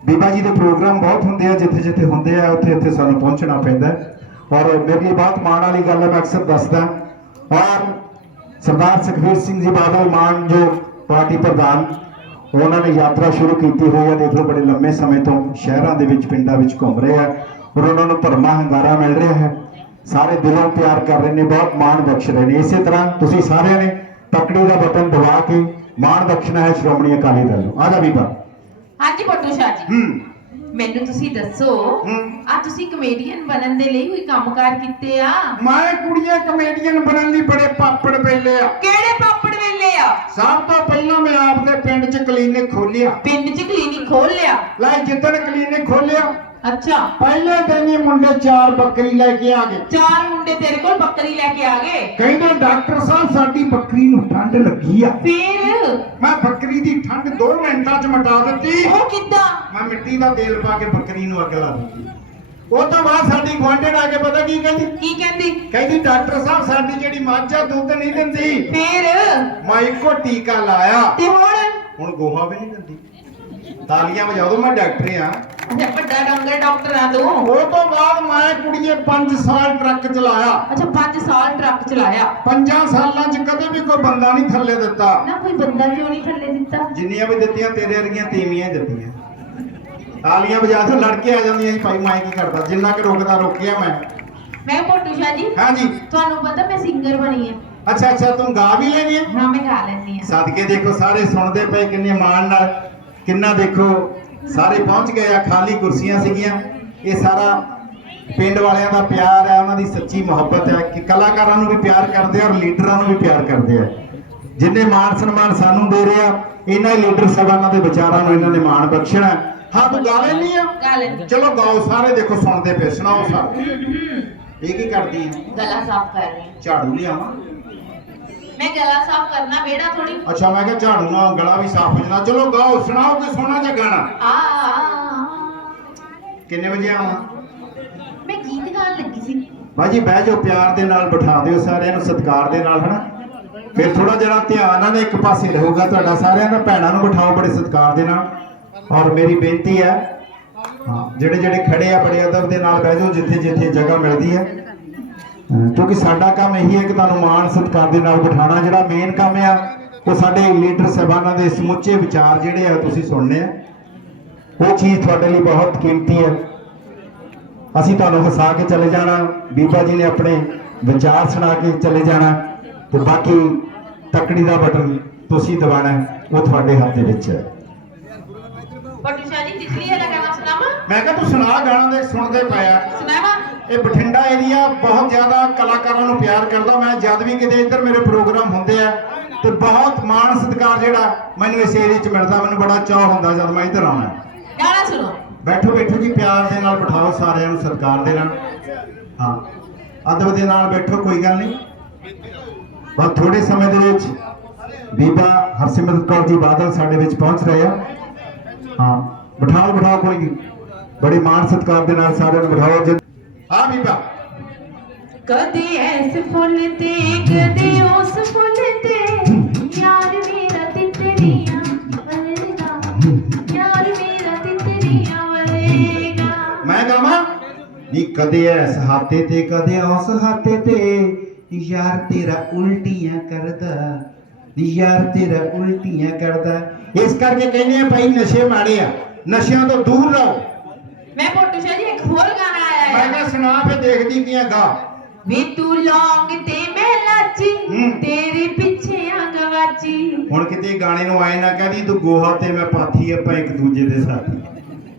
ਬੀਬਾ ਜੀ ਦੇ ਪ੍ਰੋਗਰਾਮ ਬਹੁਤ ਹੁੰਦੇ ਆ ਜਿੱਥੇ ਜਿੱਥੇ ਹੁੰਦੇ ਆ ਉੱਥੇ ਉੱਥੇ ਸਾਨੂੰ ਪਹੁੰਚਣਾ ਪੈਂਦਾ ਔਰ ਮੇਰੇ ਲਈ ਬਹੁਤ ਮਾਣ ਵਾਲੀ ਗੱਲ ਹੈ, ਮੈਂ ਅਕਸਰ ਦੱਸਦਾ ਔਰ ਸਰਦਾਰ ਸੁਖਬੀਰ ਸਿੰਘ ਜੀ ਬਾਦਲ ਮਾਨ ਜੋ ਪਾਰਟੀ ਪ੍ਰਧਾਨ, ਉਹਨਾਂ ਨੇ ਯਾਤਰਾ ਸ਼ੁਰੂ ਕੀਤੀ ਹੋਈ ਹੈ, ਦੇਖ ਲਓ ਬੜੇ ਲੰਮੇ ਸਮੇਂ ਤੋਂ ਸ਼ਹਿਰਾਂ ਦੇ ਵਿੱਚ, ਪਿੰਡਾਂ ਵਿੱਚ ਘੁੰਮ ਰਹੇ ਆ ਔਰ ਉਹਨਾਂ ਨੂੰ ਭਰਮਾ ਹੰਗਾਰਾ ਮਿਲ ਰਿਹਾ ਹੈ। ਸਾਰੇ ਦਿਲੋਂ ਪਿਆਰ ਕਰ ਰਹੇ ਨੇ, ਬਹੁਤ ਮਾਣ ਬਖਸ਼ ਰਹੇ ਨੇ। ਇਸੇ ਤਰ੍ਹਾਂ ਤੁਸੀਂ ਸਾਰਿਆਂ ਨੇ ਤਕੜੀ ਦਾ ਬਟਨ ਦਬਾ ਕੇ ਮਾਣ ਬਖਸ਼ਣਾ ਹੈ ਸ਼੍ਰੋਮਣੀ ਅਕਾਲੀ ਦਲ ਨੂੰ। ਆ ਬੀਬਾ। ਹਾਂਜੀ ਬੱਟੂ ਸ਼ਾਹ ਜੀ। ਹੂੰ। ਮੈਨੂੰ ਤੁਸੀਂ ਦੱਸੋ ਆ ਤੁਸੀਂ ਕਮੇਡੀਅਨ ਬਣਨ ਦੇ ਲਈ ਕੋਈ ਕੰਮਕਾਰ ਕੀਤੇ ਆ? ਮੈਂ ਕੁੜੀਆਂ ਕਮੇਡੀਅਨ ਬਣਨ ਲਈ ਬੜੇ ਪਾਪੜ ਪੈਲੇ ਆ। ਕਿਹੜੇ ਪਾਪੜ ਵੇਲੇ ਆ? ਸਭ ਤੋਂ ਪਹਿਲਾਂ ਮੈਂ ਆਪਦੇ ਪਿੰਡ 'ਚ ਕਲੀਨਿਕ ਖੋਲਿਆ ਪਿੰਡ 'ਚ ਕਲੀਨਿਕ ਖੋਲ ਲੈ ਜਿੱਦਣ ਕਲੀਨਿਕ ਖੋਲਿਆ ਅੱਛਾ। ਪਹਿਲੇ ਦਿਨ ਹੀ ਮੁੰਡੇ ਚਾਰ ਬੱਕਰੀ ਲੈ ਕੇ ਆ ਗਏ। ਚਾਰ ਮੁੰਡੇ ਤੇਰੇ ਕੋਲ ਬੱਕਰੀ ਲੈ ਕੇ ਆ ਗਏ? ਕਹਿੰਦੇ ਡਾਕਟਰ ਸਾਹਿਬ ਸਾਡੀ ਬੱਕਰੀ ਨੂੰ ਠੰਡ ਲੱਗੀ ਆ। ਫਿਰ? ਮੈਂ ਬੱਕਰੀ ਦੀ ਠੰਡ 2 ਮਿੰਟਾਂ 'ਚ ਮਿਟਾ ਦਿੱਤੀ। ਉਹ ਕਿੱਦਾਂ? ਮੈਂ ਮਿੱਟੀ ਦਾ ਤੇਲ ਪਾ ਕੇ ਬੱਕਰੀ ਨੂੰ ਅੱਗ ਲਾ ਦਿੱਤੀ। ਉਹ ਤੋਂ ਬਾਅਦ ਸਾਡੀ ਗੁਆਂਢਣ ਆ ਕੇ ਪਤਾ ਕੀ ਕਹਿੰਦੀ? ਕੀ ਕਹਿੰਦੀ? ਕਹਿੰਦੀ ਡਾਕਟਰ ਸਾਹਿਬ ਸਾਡੀ ਜਿਹੜੀ ਮੱਝ ਆ ਦੁੱਧ ਨਹੀਂ ਦਿੰਦੀ। ਫਿਰ? ਮੈਂ ਇੱਕੋ ਟੀਕਾ ਲਾਇਆ। ਤੇ ਹੁਣ? ਹੁਣ ਗੋਹਾ ਵੀ ਨਹੀਂ ਦਿੰਦੀ। ਤਾਲੀਆਂ ਵਜਾ ਦੋ ਮੈਂ ਡਾਕਟਰ ਆ ਅੱਛਾ ਵੱਡਾ ਡੰਗਰ ਡਾਕਟਰ ਆ ਤੂੰ। ਉਹ ਤੋਂ ਬਾਅਦ ਮੈਂ ਕੁੜੀਏ 5 ਸਾਲ ਟਰੱਕ ਚਲਾਇਆ। ਅੱਛਾ 5 ਸਾਲ ਟਰੱਕ ਚਲਾਇਆ। 5 ਸਾਲਾਂ 'ਚ ਕਦੇ ਵੀ ਕੋਈ ਬੰਦਾ ਨਹੀਂ ਥੱਲੇ ਦਿੱਤਾ। ਨਾ ਕੋਈ ਬੰਦਾ ਕਿਉਂ ਨਹੀਂ ਥੱਲੇ ਦਿੱਤਾ? ਜਿੰਨੀਆਂ ਵੀ ਦਿੱਤੀਆਂ ਤੇਰੇ ਵਰਗੀਆਂ ਤੀਵੀਆਂ ਹੀ ਦਿੱਤੀਆਂ। ਤਾਲੀਆਂ ਵਜਾ ਕੇ ਲੜਕੇ ਆ ਜਾਂਦੀਆਂ ਸੀ ਭਾਈ ਮੈਂ ਕੀ ਕਰਦਾ? ਜਿੰਨਾ ਕਿ ਰੋਕਦਾ ਰੋਕਿਆ ਮੈਂ। ਮੈਂ ਪੋਟੂ ਸ਼ਾਹ ਜੀ। ਹਾਂਜੀ। ਤੁਹਾਨੂੰ ਪਤਾ ਮੈਂ ਸਿੰਗਰ ਬਣੀ ਆ ਅੱਛਾ ਅੱਛਾ ਤੂੰ ਗਾ ਵੀ ਲੈਣੀ ਹੈ? ਹਾਂ ਮੈਂ ਗਾ ਲੈਂਦੀ ਆ ਸਦਕੇ ਦੇਖੋ ਸਾਰੇ ਸੁਣਦੇ ਪਏ ਕਿੰਨੇ ਮਾਣ ਨਾਲ। ਕਿੰਨਾ ਦੇਖੋ ਸਾਰੇ ਪਹੁੰਚ ਗਏ ਆ ਖਾਲੀ ਕੁਰਸੀਆਂ ਸੀਗੀਆਂ। ਇਹ ਸਾਰਾ ਪਿੰਡ ਵਾਲਿਆਂ ਦਾ ਪਿਆਰ ਹੈ ਉਹਨਾਂ ਦੀ ਸੱਚੀ ਮੁਹੱਬਤ ਹੈ ਕਿ ਕਲਾਕਾਰਾਂ ਨੂੰ ਵੀ ਪਿਆਰ ਕਰਦੇ ਆ ਔਰ ਲੀਡਰਾਂ ਨੂੰ ਵੀ ਪਿਆਰ ਕਰਦੇ ਆ। ਜਿੰਨੇ ਮਾਣ ਸਨਮਾਨ ਸਾਨੂੰ ਦੇ ਰਹੇ ਆ ਇਹਨਾਂ ਲੀਡਰ ਸਾਹਿਬਾਨਾਂ ਦੇ ਵਿਚਾਰਾਂ ਨੂੰ ਇਹਨਾਂ ਨੇ ਮਾਣ ਬਖਸ਼ਣਾ ਹੈ। ਤੂੰ ਗਾ ਲੈਣੀ ਆ? ਚਲੋ ਗਾਓ ਸਾਰੇ ਦੇਖੋ ਸੁਣਦੇ ਪਏ ਸੁਣਾਓ ਸਾਰੇ। ਇਹ ਕੀ ਕਰਦੀ ਹੈ ਗਲਾ ਸਾਫ਼ ਕਰ ਰਹੀ। ਝਾੜੂ ਲਿਆਵਾਂ? ਮੈਂ ਗਲਾ ਸਾਫ਼ ਕਰਨਾ ਬੇੜਾ ਥੋੜੀ ਅੱਛਾ ਮੈਂ ਕਿਹਾ ਝਾੜੂ ਨਾਲ ਗਲਾ ਵੀ ਸਾਫ਼ ਹੋ ਜਾਂਦਾ ਚਲੋ ਗਾਓ ਸੁਣਾਓ ਕੋਈ ਸੋਹਣਾ ਜਿਹਾ ਗਾਣਾ? ਆ। ਆ, ਆ ਕਿੰਨੇ ਵਜੇ ਆਵਾਂ? ਮੈਂ ਗੀਤ ਗਾਣ ਲੱਗੀ ਸੀ। ਬਾਜੀ ਬਹਿ ਜਾਓ ਪਿਆਰ ਦੇ ਨਾਲ ਬਿਠਾ ਦਿਓ ਸਾਰਿਆਂ ਨੂੰ ਸਤਿਕਾਰ ਦੇ ਨਾਲ ਹਨਾ? ਫਿਰ ਥੋੜਾ ਜਿਹੜਾ ਧਿਆਨ ਆ ਨਾ ਇੱਕ ਪਾਸੇ ਰਹੂਗਾ ਤੁਹਾਡਾ ਸਾਰਿਆਂ ਦਾ ਭੈਣਾਂ ਨੂੰ ਬਿਠਾਓ ਬੜੇ ਸਤਿਕਾਰ ਦੇ ਨਾਲ। ਔਰ ਮੇਰੀ ਬੇਨਤੀ ਹੈ ਹਾਂ ਜਿਹੜੇ ਜਿਹੜੇ ਖੜੇ ਆ ਬੜੇ ਅਦਬ ਦੇ ਨਾਲ ਬਹਿ ਜਾਓ ਜਿੱਥੇ ਜਿੱਥੇ ਜਗ੍ਹਾ ਮਿਲਦੀ ਹੈ। ਕਿਉਂਕਿ ਸਾਡਾ ਕੰਮ ਇਹੀ ਹੈ ਕਿ ਤੁਹਾਨੂੰ ਮਾਣ ਸਤਿਕਾਰ ਦੇ ਨਾਲ ਬਿਠਾਉਣਾ। ਜਿਹੜਾ ਮੇਨ ਕੰਮ ਆ ਉਹ ਸਾਡੇ ਲੀਡਰ ਸਾਹਿਬਾਨਾਂ ਦੇ ਸਮੁੱਚੇ ਵਿਚਾਰ ਜਿਹੜੇ ਆ ਤੁਸੀਂ ਸੁਣਨੇ ਆ। ਉਹ ਚੀਜ਼ ਤੁਹਾਡੇ ਲਈ ਬਹੁਤ ਕੀਮਤੀ ਹੈ। ਅਸੀਂ ਤੁਹਾਨੂੰ ਹਸਾ ਕੇ ਚਲੇ ਜਾਣਾ। ਬੀਬਾ ਜੀ ਨੇ ਆਪਣੇ ਵਿਚਾਰ ਸੁਣਾ ਕੇ ਚਲੇ ਜਾਣਾ। ਤੇ ਬਾਕੀ ਤਕੜੀ ਦਾ ਬਟਨ ਤੁਸੀਂ ਦਬਾਣਾ ਉਹ ਤੁਹਾਡੇ ਹੱਥ ਦੇ ਵਿੱਚ ਹੈ। ਪੋਟੂ ਸ਼ਾਹ ਜੀ ਵਾਲਾ ਗਾਣਾ ਸੁਣਾਵਾਂ? ਮੈਂ ਕਿਹਾ ਤੂੰ ਸੁਣਾ ਗਾਣਾ ਦੇ ਸੁਣਦੇ ਪਿਆ ਸੁਣਾਵਾਂ? ਇਹ ਬਠਿੰਡਾ ਏਰੀਆ ਬਹੁਤ ਜ਼ਿਆਦਾ ਕਲਾਕਾਰਾਂ ਨੂੰ ਪਿਆਰ ਕਰਦਾ। ਮੈਂ ਜਦ ਵੀ ਕਿਤੇ ਇੱਧਰ ਮੇਰੇ ਪ੍ਰੋਗਰਾਮ ਹੁੰਦੇ ਆ ਤੇ ਬਹੁਤ ਮਾਣ ਸਤਿਕਾਰ ਜਿਹੜਾ ਮੈਨੂੰ ਇਸ ਏਰੀਆ 'ਚ ਮਿਲਦਾ। ਮੈਨੂੰ ਬੜਾ ਚਾਹ ਹੁੰਦਾ ਜਦ ਮੈਂ ਇੱਧਰ ਆਉਣਾ ਗਾਣਾ ਸੁਣੋ। ਬੈਠੋ ਬੈਠੋ ਜੀ ਪਿਆਰ ਦੇ ਨਾਲ ਬਿਠਾਓ ਸਾਰਿਆਂ ਨੂੰ ਸਤਿਕਾਰ ਦੇ ਨਾਲ। ਹਾਂ ਅਦਬ ਦੇ ਨਾਲ ਬੈਠੋ ਕੋਈ ਗੱਲ ਨਹੀਂ। ਬਹੁਤ ਥੋੜੇ ਸਮੇਂ ਦੇ ਵਿੱਚ ਬੀਬਾ ਹਰਸਿਮਰਤ ਕੌਰ ਜੀ ਬਾਦਲ ਸਾਡੇ ਵਿੱਚ ਪਹੁੰਚ ਰਹੇ ਆ। ਹਾਂ ਬਿਠਾਓ ਬਿਠਾਓ ਕੋਈ ਨਹੀਂ। ਬੜੇ ਮਾਣ ਸਤਿਕਾਰ ਦੇ ਨਾਲ ਸਾਰਿਆਂ ਨੂੰ ਬਿਠਾਓ। ਹਾਂ ਬੀਬਾ ਕਦੇ ਐਸ ਫੁੱਲ ਤੇ ਕਦੇ ਉਸ ਫੁੱਲ ਤੇ। ਯਾਰ ਮੇਰਾ ਤਿਤਲੀਆਂ ਵਰਗਾ। ਯਾਰ ਮੇਰਾ ਤਿਤਲੀਆਂ ਵਰਗਾ। ਮੈਂ ਕਹਾਂ ਨੀ ਕਦੇ ਐਸ ਹਾਤੇ ਤੇ ਕਦੇ ਉਸ ਹਾਤੇ ਤੇ। ਯਾਰ ਤੇਰਾ ਉਲਟੀਆਂ ਕਰਦਾ। ਯਾਰ ਤੇਰਾ ਉਲਟੀਆਂ ਕਰਦਾ। ਇਸ ਕਰਕੇ ਕਹਿੰਦੇ ਆ ਭਾਈ ਨਸ਼ੇ ਮਾੜੇ ਆ। ਨਸ਼ਿਆਂ ਤੋਂ ਦੂਰ ਰਹੋ। ਮੈਂ ਪੋਟੂ ਸ਼ਾਹ ਜੀ ਇੱਕ ਹੋਰ ਗਾਣਾ ਆਇਆ ਮੈਂ ਹੈ। ਕਿਹਾ ਸੁਣਾ ਫੇ ਦੇਖਦੀ ਕੀਆਂ ਗਾ ਵੀ ਤੂੰ ਲੌਂਗ ਤੇ ਮੈਂ ਲਾਚੀ ਹੂੰ। ਤੇਰੇ ਪਿੱਛੇ ਅੰਗਵਾਚੀ। ਹੁਣ ਕਿਤੇ ਗਾਣੇ ਨੂੰ ਆਏ ਨਾ ਕਹਦੀ ਤੂੰ ਗੋਹਾ ਤੇ ਮੈਂ ਪਾਥੀ ਆਪਾਂ ਇੱਕ ਦੂਜੇ ਦੇ ਸਾਥੀ।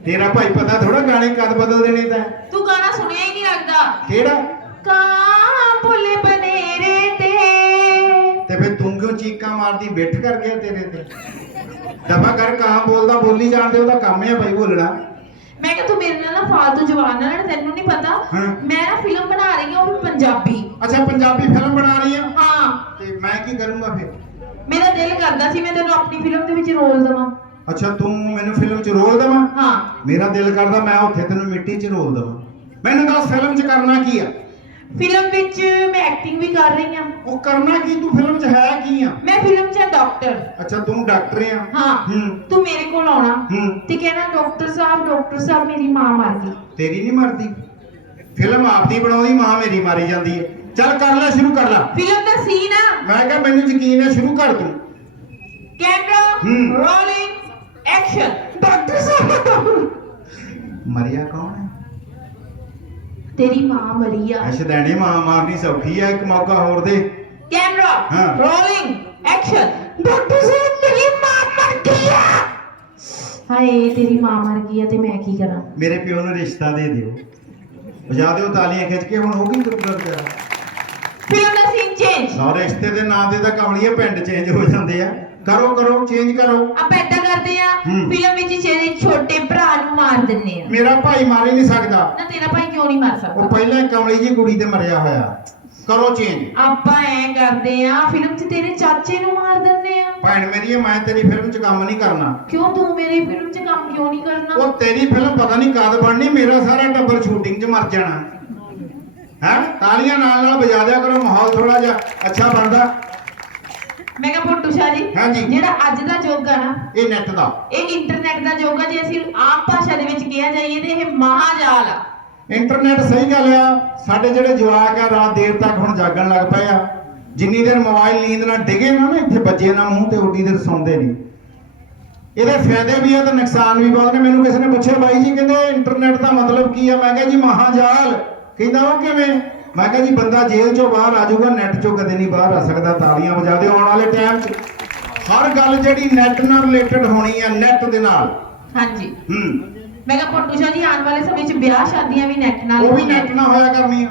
ਤੇਰਾ ਭਾਈ ਪਤਾ ਥੋੜਾ ਗਾਣੇ ਕਦ ਬਦਲ ਦੇਣੇ ਤਾਂ? ਤੂੰ ਗਾਣਾ ਸੁਣਿਆ ਹੀ ਨਹੀਂ ਲੱਗਦਾ। ਕਿਹੜਾ? ਕਾਂ ਬੁੱਲੇ ਬਨੇਰੇ ਤੇ। ਤੇ ਫਿਰ ਤੂੰ ਕਿਉਂ ਚੀਕਾਂ ਮਾਰਦੀ? ਬਿੱਠ ਕਰ ਗਿਆ ਤੇਰੇ ਤੇ। ਦਫਾ ਕਰ ਕਹਾਂ ਬੋਲਦਾ ਬੋਲੀ ਜਾਣਦੇ ਉਹਦਾ ਕੰਮ ਹੈ ਭਾਈ ਬੋਲਣਾ। ਮੈਂ ਕਿਹਾ ਤੂੰ ਮੇਰੇ ਨਾਲ ਨਾ ਫਾਲਤੂ ਜਵਾਨ ਨਾਲ ਲੜ, ਤੈਨੂੰ ਨਹੀਂ ਪਤਾ ਹਾਂ। ਮੈਂ ਨਾ ਫਿਲਮ ਬਣਾ ਰਹੀ ਹਾਂ ਉਹ ਵੀ ਪੰਜਾਬੀ। ਅੱਛਾ ਪੰਜਾਬੀ ਫਿਲਮ ਬਣਾ ਰਹੀ ਆ? ਹਾਂ। ਤੇ ਮੈਂ ਕੀ ਕਰੂੰਗਾ ਫਿਰ? ਮੇਰਾ ਦਿਲ ਕਰਦਾ ਸੀ ਮੈਂ ਤੈਨੂੰ ਆਪਣੀ ਫਿਲਮ ਦੇ ਵਿੱਚ ਰੋਲ ਦੇਵਾਂ। ਅੱਛਾ ਤੂੰ ਮੈਨੂੰ ਫਿਲਮ 'ਚ ਰੋਲ ਦੇਵਾਂ? ਹਾਂ। ਮੇਰਾ ਦਿਲ ਕਰਦਾ ਮੈਂ ਉੱਥੇ ਤੈਨੂੰ ਮਿੱਟੀ 'ਚ ਰੋਲ ਦੇਵਾਂ। ਮੈਨੂੰ ਦੱਸ ਫਿਲਮ 'ਚ ਕਰਨਾ ਕੀ ਆ? ਫਿਲਮ ਵਿੱਚ ਮੈਂ ਐਕਟਿੰਗ ਵੀ ਕਰ ਰਹੀ ਹਾਂ। ਉਹ ਕਰਨਾ ਕੀ? ਤੂੰ ਫਿਲਮ 'ਚ ਹੈ ਕੀ ਆ? ਮੈਂ ਫਿਲਮ 'ਚ ਡਾਕਟਰ ਅੱਛਾ ਤੂੰ ਡਾਕਟਰ ਆ? ਹਾਂ। ਹੂੰ। ਤੂੰ ਮੇਰੇ ਕੋਲ ਆਉਣਾ। ਹੂੰ। ਤੇ ਕਹਿਣਾ ਡਾਕਟਰ ਸਾਹਿਬ ਡਾਕਟਰ ਸਾਹਿਬ ਮੇਰੀ ਮਾਂ ਮਰ ਗਈ। ਤੇਰੀ ਨਹੀਂ ਮਰਦੀ? ਫਿਲਮ ਆਪਦੀ ਬਣਾਉਂਦੀ ਮਾਂ ਮੇਰੀ ਮਾਰੀ ਜਾਂਦੀ ਹੈ। ਚੱਲ ਕਰ ਲੈ ਸ਼ੁਰੂ ਕਰ ਲੈ। ਫਿਲਮ ਦਾ ਸੀਨ ਆ। ਮੈਂ ਕਿਹਾ ਮੈਨੂੰ ਯਕੀਨ ਹੈ ਸ਼ੁਰੂ ਕਰ ਤੂੰ। Camera. Rolling action doctor sahib. ਮਰਿਆ ਕੌਣ ਹੈ? ਤੇਰੀ ਮਾਂ ਮਰੀ ਆ। ਅਸ਼ਦੈਣੇ ਮਾਂ ਮਾਰਨੀ ਸੌਖੀ ਹੈ ਇੱਕ ਮੌਕਾ ਹੋਰ ਦੇ। ਕੈਮਰਾ ਹਾਂ। ਰੋਲਿੰਗ ਐਕਸ਼ਨ ਡਾਕਟਰ ਸਾਹਿਬ ਮੇਰੀ ਮਾਂ ਮਰ ਗਈ ਆ। ਹਾਏ ਤੇਰੀ ਮਾਂ ਮਰ ਗਈ ਆ ਤੇ ਮੈਂ ਕੀ ਕਰਾਂ? ਮੇਰੇ ਪਿਓ ਨੂੰ ਰਿਸ਼ਤਾ ਦੇ ਦਿਓ। ਵਜਾ ਦਿਓ ਤਾਲੀਆਂ ਖਿੱਚ ਕੇ ਹੁਣ ਹੋ ਗਈ ਗੁਰਗੁਰ ਪਿਆ ਫਿਲਮ ਦਾ ਸੀਨ ਚੇਂਜ ਸੌ ਰਿਸ਼ਤੇ ਦੇ ਨਾਂ ਤੇ ਤਾਂ ਕਮਲੀਏ ਪਿੰਡ ਚੇਂਜ ਹੋ ਜਾਂਦੇ ਆ। ਕਰੋ ਕਰੋ ਚੇਂਜ ਕਰੋ। ਆਪਾਂ ਏਦਾਂ ਕਰਦੇ ਆ। ਫਿਲਮ ਵਿੱਚ ਜਿਹੜੇ ਛੋਟੇ ਭਰਾ ਨੂੰ ਮਾਰ ਦਿੰਨੇ ਆ। ਮੇਰਾ ਭਾਈ ਮਾਰ ਹੀ ਨਹੀਂ ਸਕਦਾ। ਨਾ ਤੇਰਾ ਭਾਈ ਕਿਉਂ ਨਹੀਂ ਮਾਰ ਉਹ ਸਕਦਾ ਪਹਿਲਾਂ ਕਮਲੀ ਜੀ ਕੁੜੀ ਤੇ ਮਰਿਆ ਹੋਇਆ। ਕਰੋ ਚੇਂਜ ਆਪਾਂ ਐ ਕਰਦੇ ਆ ਫਿਲਮ 'ਚ ਤੇਰੇ ਚਾਚੇ ਨੂੰ ਮਾਰ ਦਿੰਨੇ ਆ। ਭੈਣ ਮੇਰੀ ਮੈਂ ਤੇਰੀ ਫਿਲਮ 'ਚ ਕੰਮ ਨਹੀਂ ਕਰਨਾ। ਕਿਉਂ ਤੂੰ ਮੇਰੀ ਫਿਲਮ 'ਚ ਕੰਮ ਕਿਉਂ ਨਹੀਂ ਕਰਨਾ? ਉਹ ਤੇਰੀ ਫਿਲਮ ਪਤਾ ਨਹੀਂ ਕਦ ਬਣਨੀ ਮੇਰਾ ਸਾਰਾ ਟੱਬਰ ਸ਼ੂਟਿੰਗ 'ਚ ਮਰ ਜਾਣਾ। ਹੈ? ਤਾਲੀਆਂ ਨਾਲ ਨਾਲ ਵਜਾ ਦਿਆ ਕਰੋ ਮਾਹੌਲ ਥੋੜਾ ਜਿਹਾ ਅੱਛਾ ਬਣਦਾ। ਮੈਂ ਕਿਹਾ ਭੁੱਟੂ ਸ਼ਾਹ ਜੀ ਹਾਂਜੀ। ਜਿਹੜਾ ਅੱਜ ਦਾ ਯੁੱਗ ਆ ਨਾ ਇਹ ਨੈਟ ਦਾ। ਇਹ ਇੰਟਰਨੈਟ ਦਾ ਯੁੱਗ ਆ ਜੇ ਅਸੀਂ ਆਮ ਭਾਸ਼ਾ ਦੇ ਵਿੱਚ ਕਿਹਾ ਜਾਈਏ ਤੇ ਇਹ ਮਹਾਜਾਲ ਆ। ਇੰਟਰਨੈਟ ਸਹੀ ਗੱਲ ਆ ਸਾਡੇ ਜਿਹੜੇ ਜਵਾਕ ਆ ਰਾਤ ਦੇਰ ਤੱਕ ਹੁਣ ਜਾਗਣ ਲੱਗ ਪਏ ਆ। ਜਿੰਨੀ ਦੇਰ ਮੋਬਾਈਲ ਨੀਂਦ ਨਾਲ ਡਿਗੇ ਨਾ ਨਾ ਇੱਥੇ ਬੱਜੇ ਨਾ ਮੂੰਹ ਤੇ ਉਡੀ ਦੇਰ ਸੌਂਦੇ ਨਹੀਂ। ਇਹਦੇ ਫਾਇਦੇ ਵੀ ਆ ਤੇ ਨੁਕਸਾਨ ਵੀ ਬਹੁਤ ਨੇ। ਮੈਨੂੰ ਕਿਸੇ ਨੇ ਪੁੱਛਿਆ ਬਾਈ ਜੀ ਕਹਿੰਦੇ ਇੰਟਰਨੈਟ ਦਾ ਮਤਲਬ ਕੀ ਆ? ਮੈਂ ਕਿਹਾ ਜੀ ਮਹਾਜਾਲ। ਕਹਿੰਦਾ ਉਹ ਕਿਵੇਂ? ਮੈਂ ਕਿਹਾ ਜੀ ਬੰਦਾ ਜੇਲ੍ਹ ਚੋਂ ਬਾਹਰ ਆ ਜਾਊਗਾ ਨੈਟ ਚੋਂ ਕਦੇ ਨਹੀਂ ਬਾਹਰ ਆ ਸਕਦਾ ਤਾਲੀਆਂ ਵਜਾ ਦਿਓ ਆਉਣ ਵਾਲੇ ਟਾਈਮ 'ਚ। ਹਰ ਗੱਲ ਜਿਹੜੀ ਨੈਟ ਨਾਲ ਰਿਲੇਟਡ ਹੋਣੀ ਆ ਨੈਟ ਦੇ ਨਾਲ। ਹਾਂਜੀ। ਹੂੰ। ਮੈਂ ਕਿਹਾ ਭੁੱਟੂ ਸ਼ਾਹ ਜੀ ਆਉਣ ਵਾਲੇ ਸਮੇਂ 'ਚ ਵਿਆਹ ਸ਼ਾਦੀਆਂ ਵੀ ਨੈਟ ਨਾਲ ਉਹ ਵੀ। ਨੈਟ ਨਾਲ ਹੋਇਆ ਕਰਨੀਆਂ।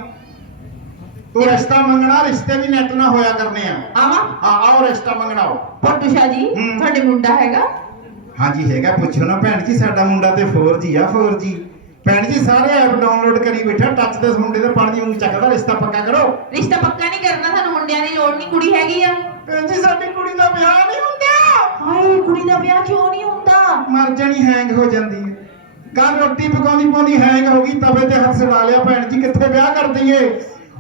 ਤੂੰ ਰਿਸ਼ਤਾ ਮੰਗਣਾ ਰਿਸ਼ਤੇ ਵੀ ਨੈਟ ਨਾਲ ਹੋਇਆ ਕਰਨੇ ਆ। ਆਵਾਂ? ਆ ਆਓ ਰਿਸ਼ਤਾ ਮੰਗਣਾ ਆਓ ਸ਼ਾਹ ਜੀ ਹੂੰ। ਤੁਹਾਡੇ ਮੁੰਡਾ ਹੈਗਾ? ਹਾਂਜੀ ਹੈਗਾ। ਪੁੱਛੋ ਨਾ ਭੈਣ ਜੀ ਸਾਡਾ ਮੁੰਡਾ ਤੇ 4G ਆ 4G ਭੈਣ ਜੀ ਸਾਰੇ ਐਪ ਡਾਊਨਲੋਡ ਕਰੀ ਬੈਠਾ ਟੱਚ ਦੇ ਮੁੰਡੇ ਦੇ ਪਾਣੀ ਨੂੰ ਚੱਕਦਾ ਰਿਸ਼ਤਾ ਪੱਕਾ ਕਰੋ। ਰਿਸ਼ਤਾ ਪੱਕਾ ਨਹੀਂ ਕਰਨਾ ਸਾਨੂੰ ਮੁੰਡਿਆਂ ਦੀ ਲੋੜ ਨਹੀਂ ਕੁੜੀ ਹੈਗੀ ਆ। ਭੈਣ ਜੀ ਸਾਡੀ ਕੁੜੀ ਦਾ ਵਿਆਹ ਨਹੀਂ ਹੁੰਦਾ। ਹਾਏ ਕੁੜੀ ਦਾ ਵਿਆਹ ਕਿਉਂ ਨਹੀਂ ਹੁੰਦਾ? ਮਰ ਜਾਣੀ ਹੈਂਗ ਹੋ ਜਾਂਦੀ ਹੈ। ਕੱਲ ਰੋਟੀ ਪਕਾਉਂਦੀ ਪਾਉਂਦੀ ਹੈਂਗ ਹੋ ਗਈ ਤਵੇ ਤੇ ਹੱਥ ਸੜਾ ਲਿਆ ਭੈਣ ਜੀ ਕਿੱਥੇ ਵਿਆਹ ਕਰ ਦਈਏ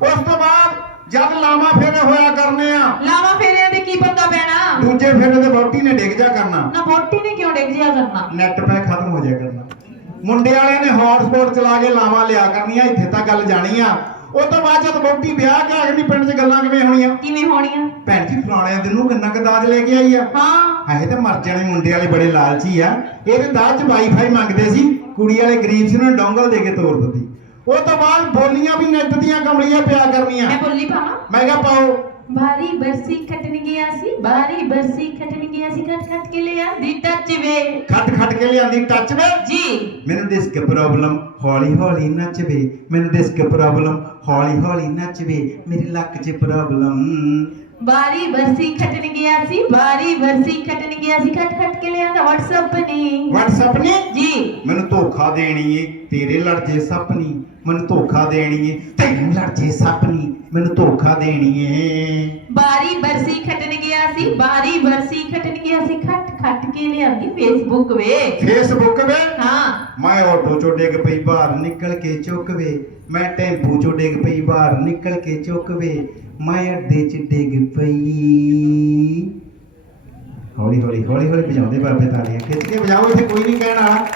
ਉਸ ਤੋਂ ਬਾਅਦ ਜਦ ਲਾਵਾ ਫੇਰੇ ਹੋਇਆ ਕਰਨੇ ਆ ਲਾਵਾ ਫੇਰਿਆਂ ਤੇ ਕੀ ਪੰਗਾ ਪੈਣਾ? ਦੂਜੇ ਫੇਰੇ ਤੇ ਵਹੁਟੀ ਨੇ ਡਿੱਗ ਜਾ ਕਰਨਾ। ਨਾ ਵੋਟੀ ਨੇ ਕਿਉਂ ਡਿੱਗ ਜਿਆ ਕਰਨਾ? ਨੈਟ ਪੈਕ ਖਤਮ ਹੋ ਜਾਇਆ ਕਰਨਾ। ਮੁੰਡੇ ਵਾਲਿਆਂ ਨੇ ਹੌਟਸਪੌਟ ਚਲਾ ਕੇ ਲਾਵਾਂ ਲਿਆ ਕਰਨੀਆਂ ਇੱਥੇ ਤੱਕ ਗੱਲ ਜਾਣੀ ਆ। ਉਹ ਤੋਂ ਬਾਅਦ ਜਦ ਵਹੁਟੀ ਵਿਆਹ ਕੇ ਅਗਲੀ ਪਿੰਡ 'ਚ ਗੱਲਾਂ ਕਿਵੇਂ ਹੋਣੀਆਂ? ਕਿਵੇਂ ਹੋਣੀਆਂ? ਭੈਣ ਜੀ ਫਲਾਣਿਆਂ ਦਿਨ ਨੂੰ ਕਿੰਨਾ ਕੁ ਦਾਜ ਲੈ ਕੇ ਆਈ ਆ? ਹਾਂ। ਹਾਏ ਤੇ ਮਰ ਜਾਣੇ ਮੁੰਡੇ ਵਾਲੇ ਬੜੇ ਲਾਲਚੀ ਆ। ਇਹਦੇ ਦਾਜ 'ਚ ਵਾਈਫਾਈ ਮੰਗਦੇ ਸੀ ਕੁੜੀ ਵਾਲੇ ਗਰੀਬ ਸੀ ਉਹਨਾਂ ਡੋਂਗਲ ਦੇ ਕੇ ਤੋਰ ਦਿੱਤੀ। ਉਹ ਤੋਂ ਬਾਅਦ ਬੋਲੀਆਂ ਵੀ ਨੈਟ ਦੀਆਂ ਕਮਲੀਆਂ ਪਿਆ ਕਰਨੀਆਂ। ਮੈਂ ਬੋਲੀ ਪਾਵਾਂ? ਮੈਂ ਕਿਹਾ ਪਾਓ। ਬਾਰੀ ਬਰਸੀ ਖਟਣ ਗਿਆ ਸੀ ਬਾਰੀ ਬਰਸੀ ਖਟਣ ਗਿਆ ਸੀ ਖਟ ਖਟ ਕੇ ਲਿਆ ਦੀ ਟੱਚ ਵੇ ਖੱਟ ਖੱਟ ਕੇ ਲਿਆਂਦੀ ਟੱਚ ਵੇ ਜੀ ਮੈਨੂੰ ਡਿਸਕ ਪ੍ਰੋਬਲਮ ਹੌਲੀ ਹੌਲੀ ਨੱਚਵੇ ਮੈਨੂੰ ਡਿਸਕ ਪ੍ਰੋਬਲਮ ਹੌਲੀ ਹੌਲੀ ਨੱਚਵੇ ਮੇਰੀ ਲੱਕ 'ਚ ਪ੍ਰੋਬਲਮ ਬਾਰੀ ਬਰਸੀ ਖਟਣ ਗਿਆ ਸੀ ਬਾਰੀ ਬਰਸੀ ਖਟਣ ਗਿਆ ਸੀ ਖਟ ਖਟ ਕੇ ਲਿਆ WhatsApp ਨੇ। WhatsApp ਨੇ? ਜੀ। ਮੈਨੂੰ ਧੋਖਾ ਦੇਣੀ ਏ ਤੇਰੇ ਲੜ ਜੇ ਸਪਨੀ ਮੈਨੂੰ ਧੋਖਾ ਦੇਣੀ ਏ ਤੈਨੂੰ ਲੜ ਜੇ ਸਪਨੀ ਮੈਨੂੰ ਧੋਖਾ ਦੇਣੀ ਏ। ਬਾਰੀ ਬਰਸੀ ਖਟਣ ਗਿਆ ਸੀ ਬਾਰੀ ਬਰਸੀ ਖਟਣ ਗਿਆ ਸੀ ਖਟ ਖਟ ਕੇ ਲਿਆਂਦੀ ਫੇਸਬੁੱਕ ਵੇ। ਫੇਸਬੁੱਕ ਵੇ? ਹਾਂ। ਮੈਂ ਆਟੋ ਚੋਂ ਡਿੱਗ ਪਈ ਬਾਹਰ ਨਿਕਲ ਕੇ ਚੁੱਕ ਵੇ। ਮੈਂ ਟੈਂਪੂ ਚੋਂ ਡਿੱਗ ਪਈ ਬਾਹਰ ਨਿਕਲ ਕੇ ਚੁੱਕ ਵੇ। ਮੈਂ ਅੱਡੇ 'ਚ ਡਿੱਗ ਪਈ। ਹੌਲੀ ਹੌਲੀ ਹੌਲੀ ਹੌਲੀ ਵਜਾਉਂਦੇ ਬਾਬੇ ਤਾਲੀਆਂ। ਖਿੱਚ ਕੇ ਵਜਾਓ ਇੱਥੇ ਕੋਈ ਨਹੀਂ ਕਹਿਣ ਵਾਲਾ।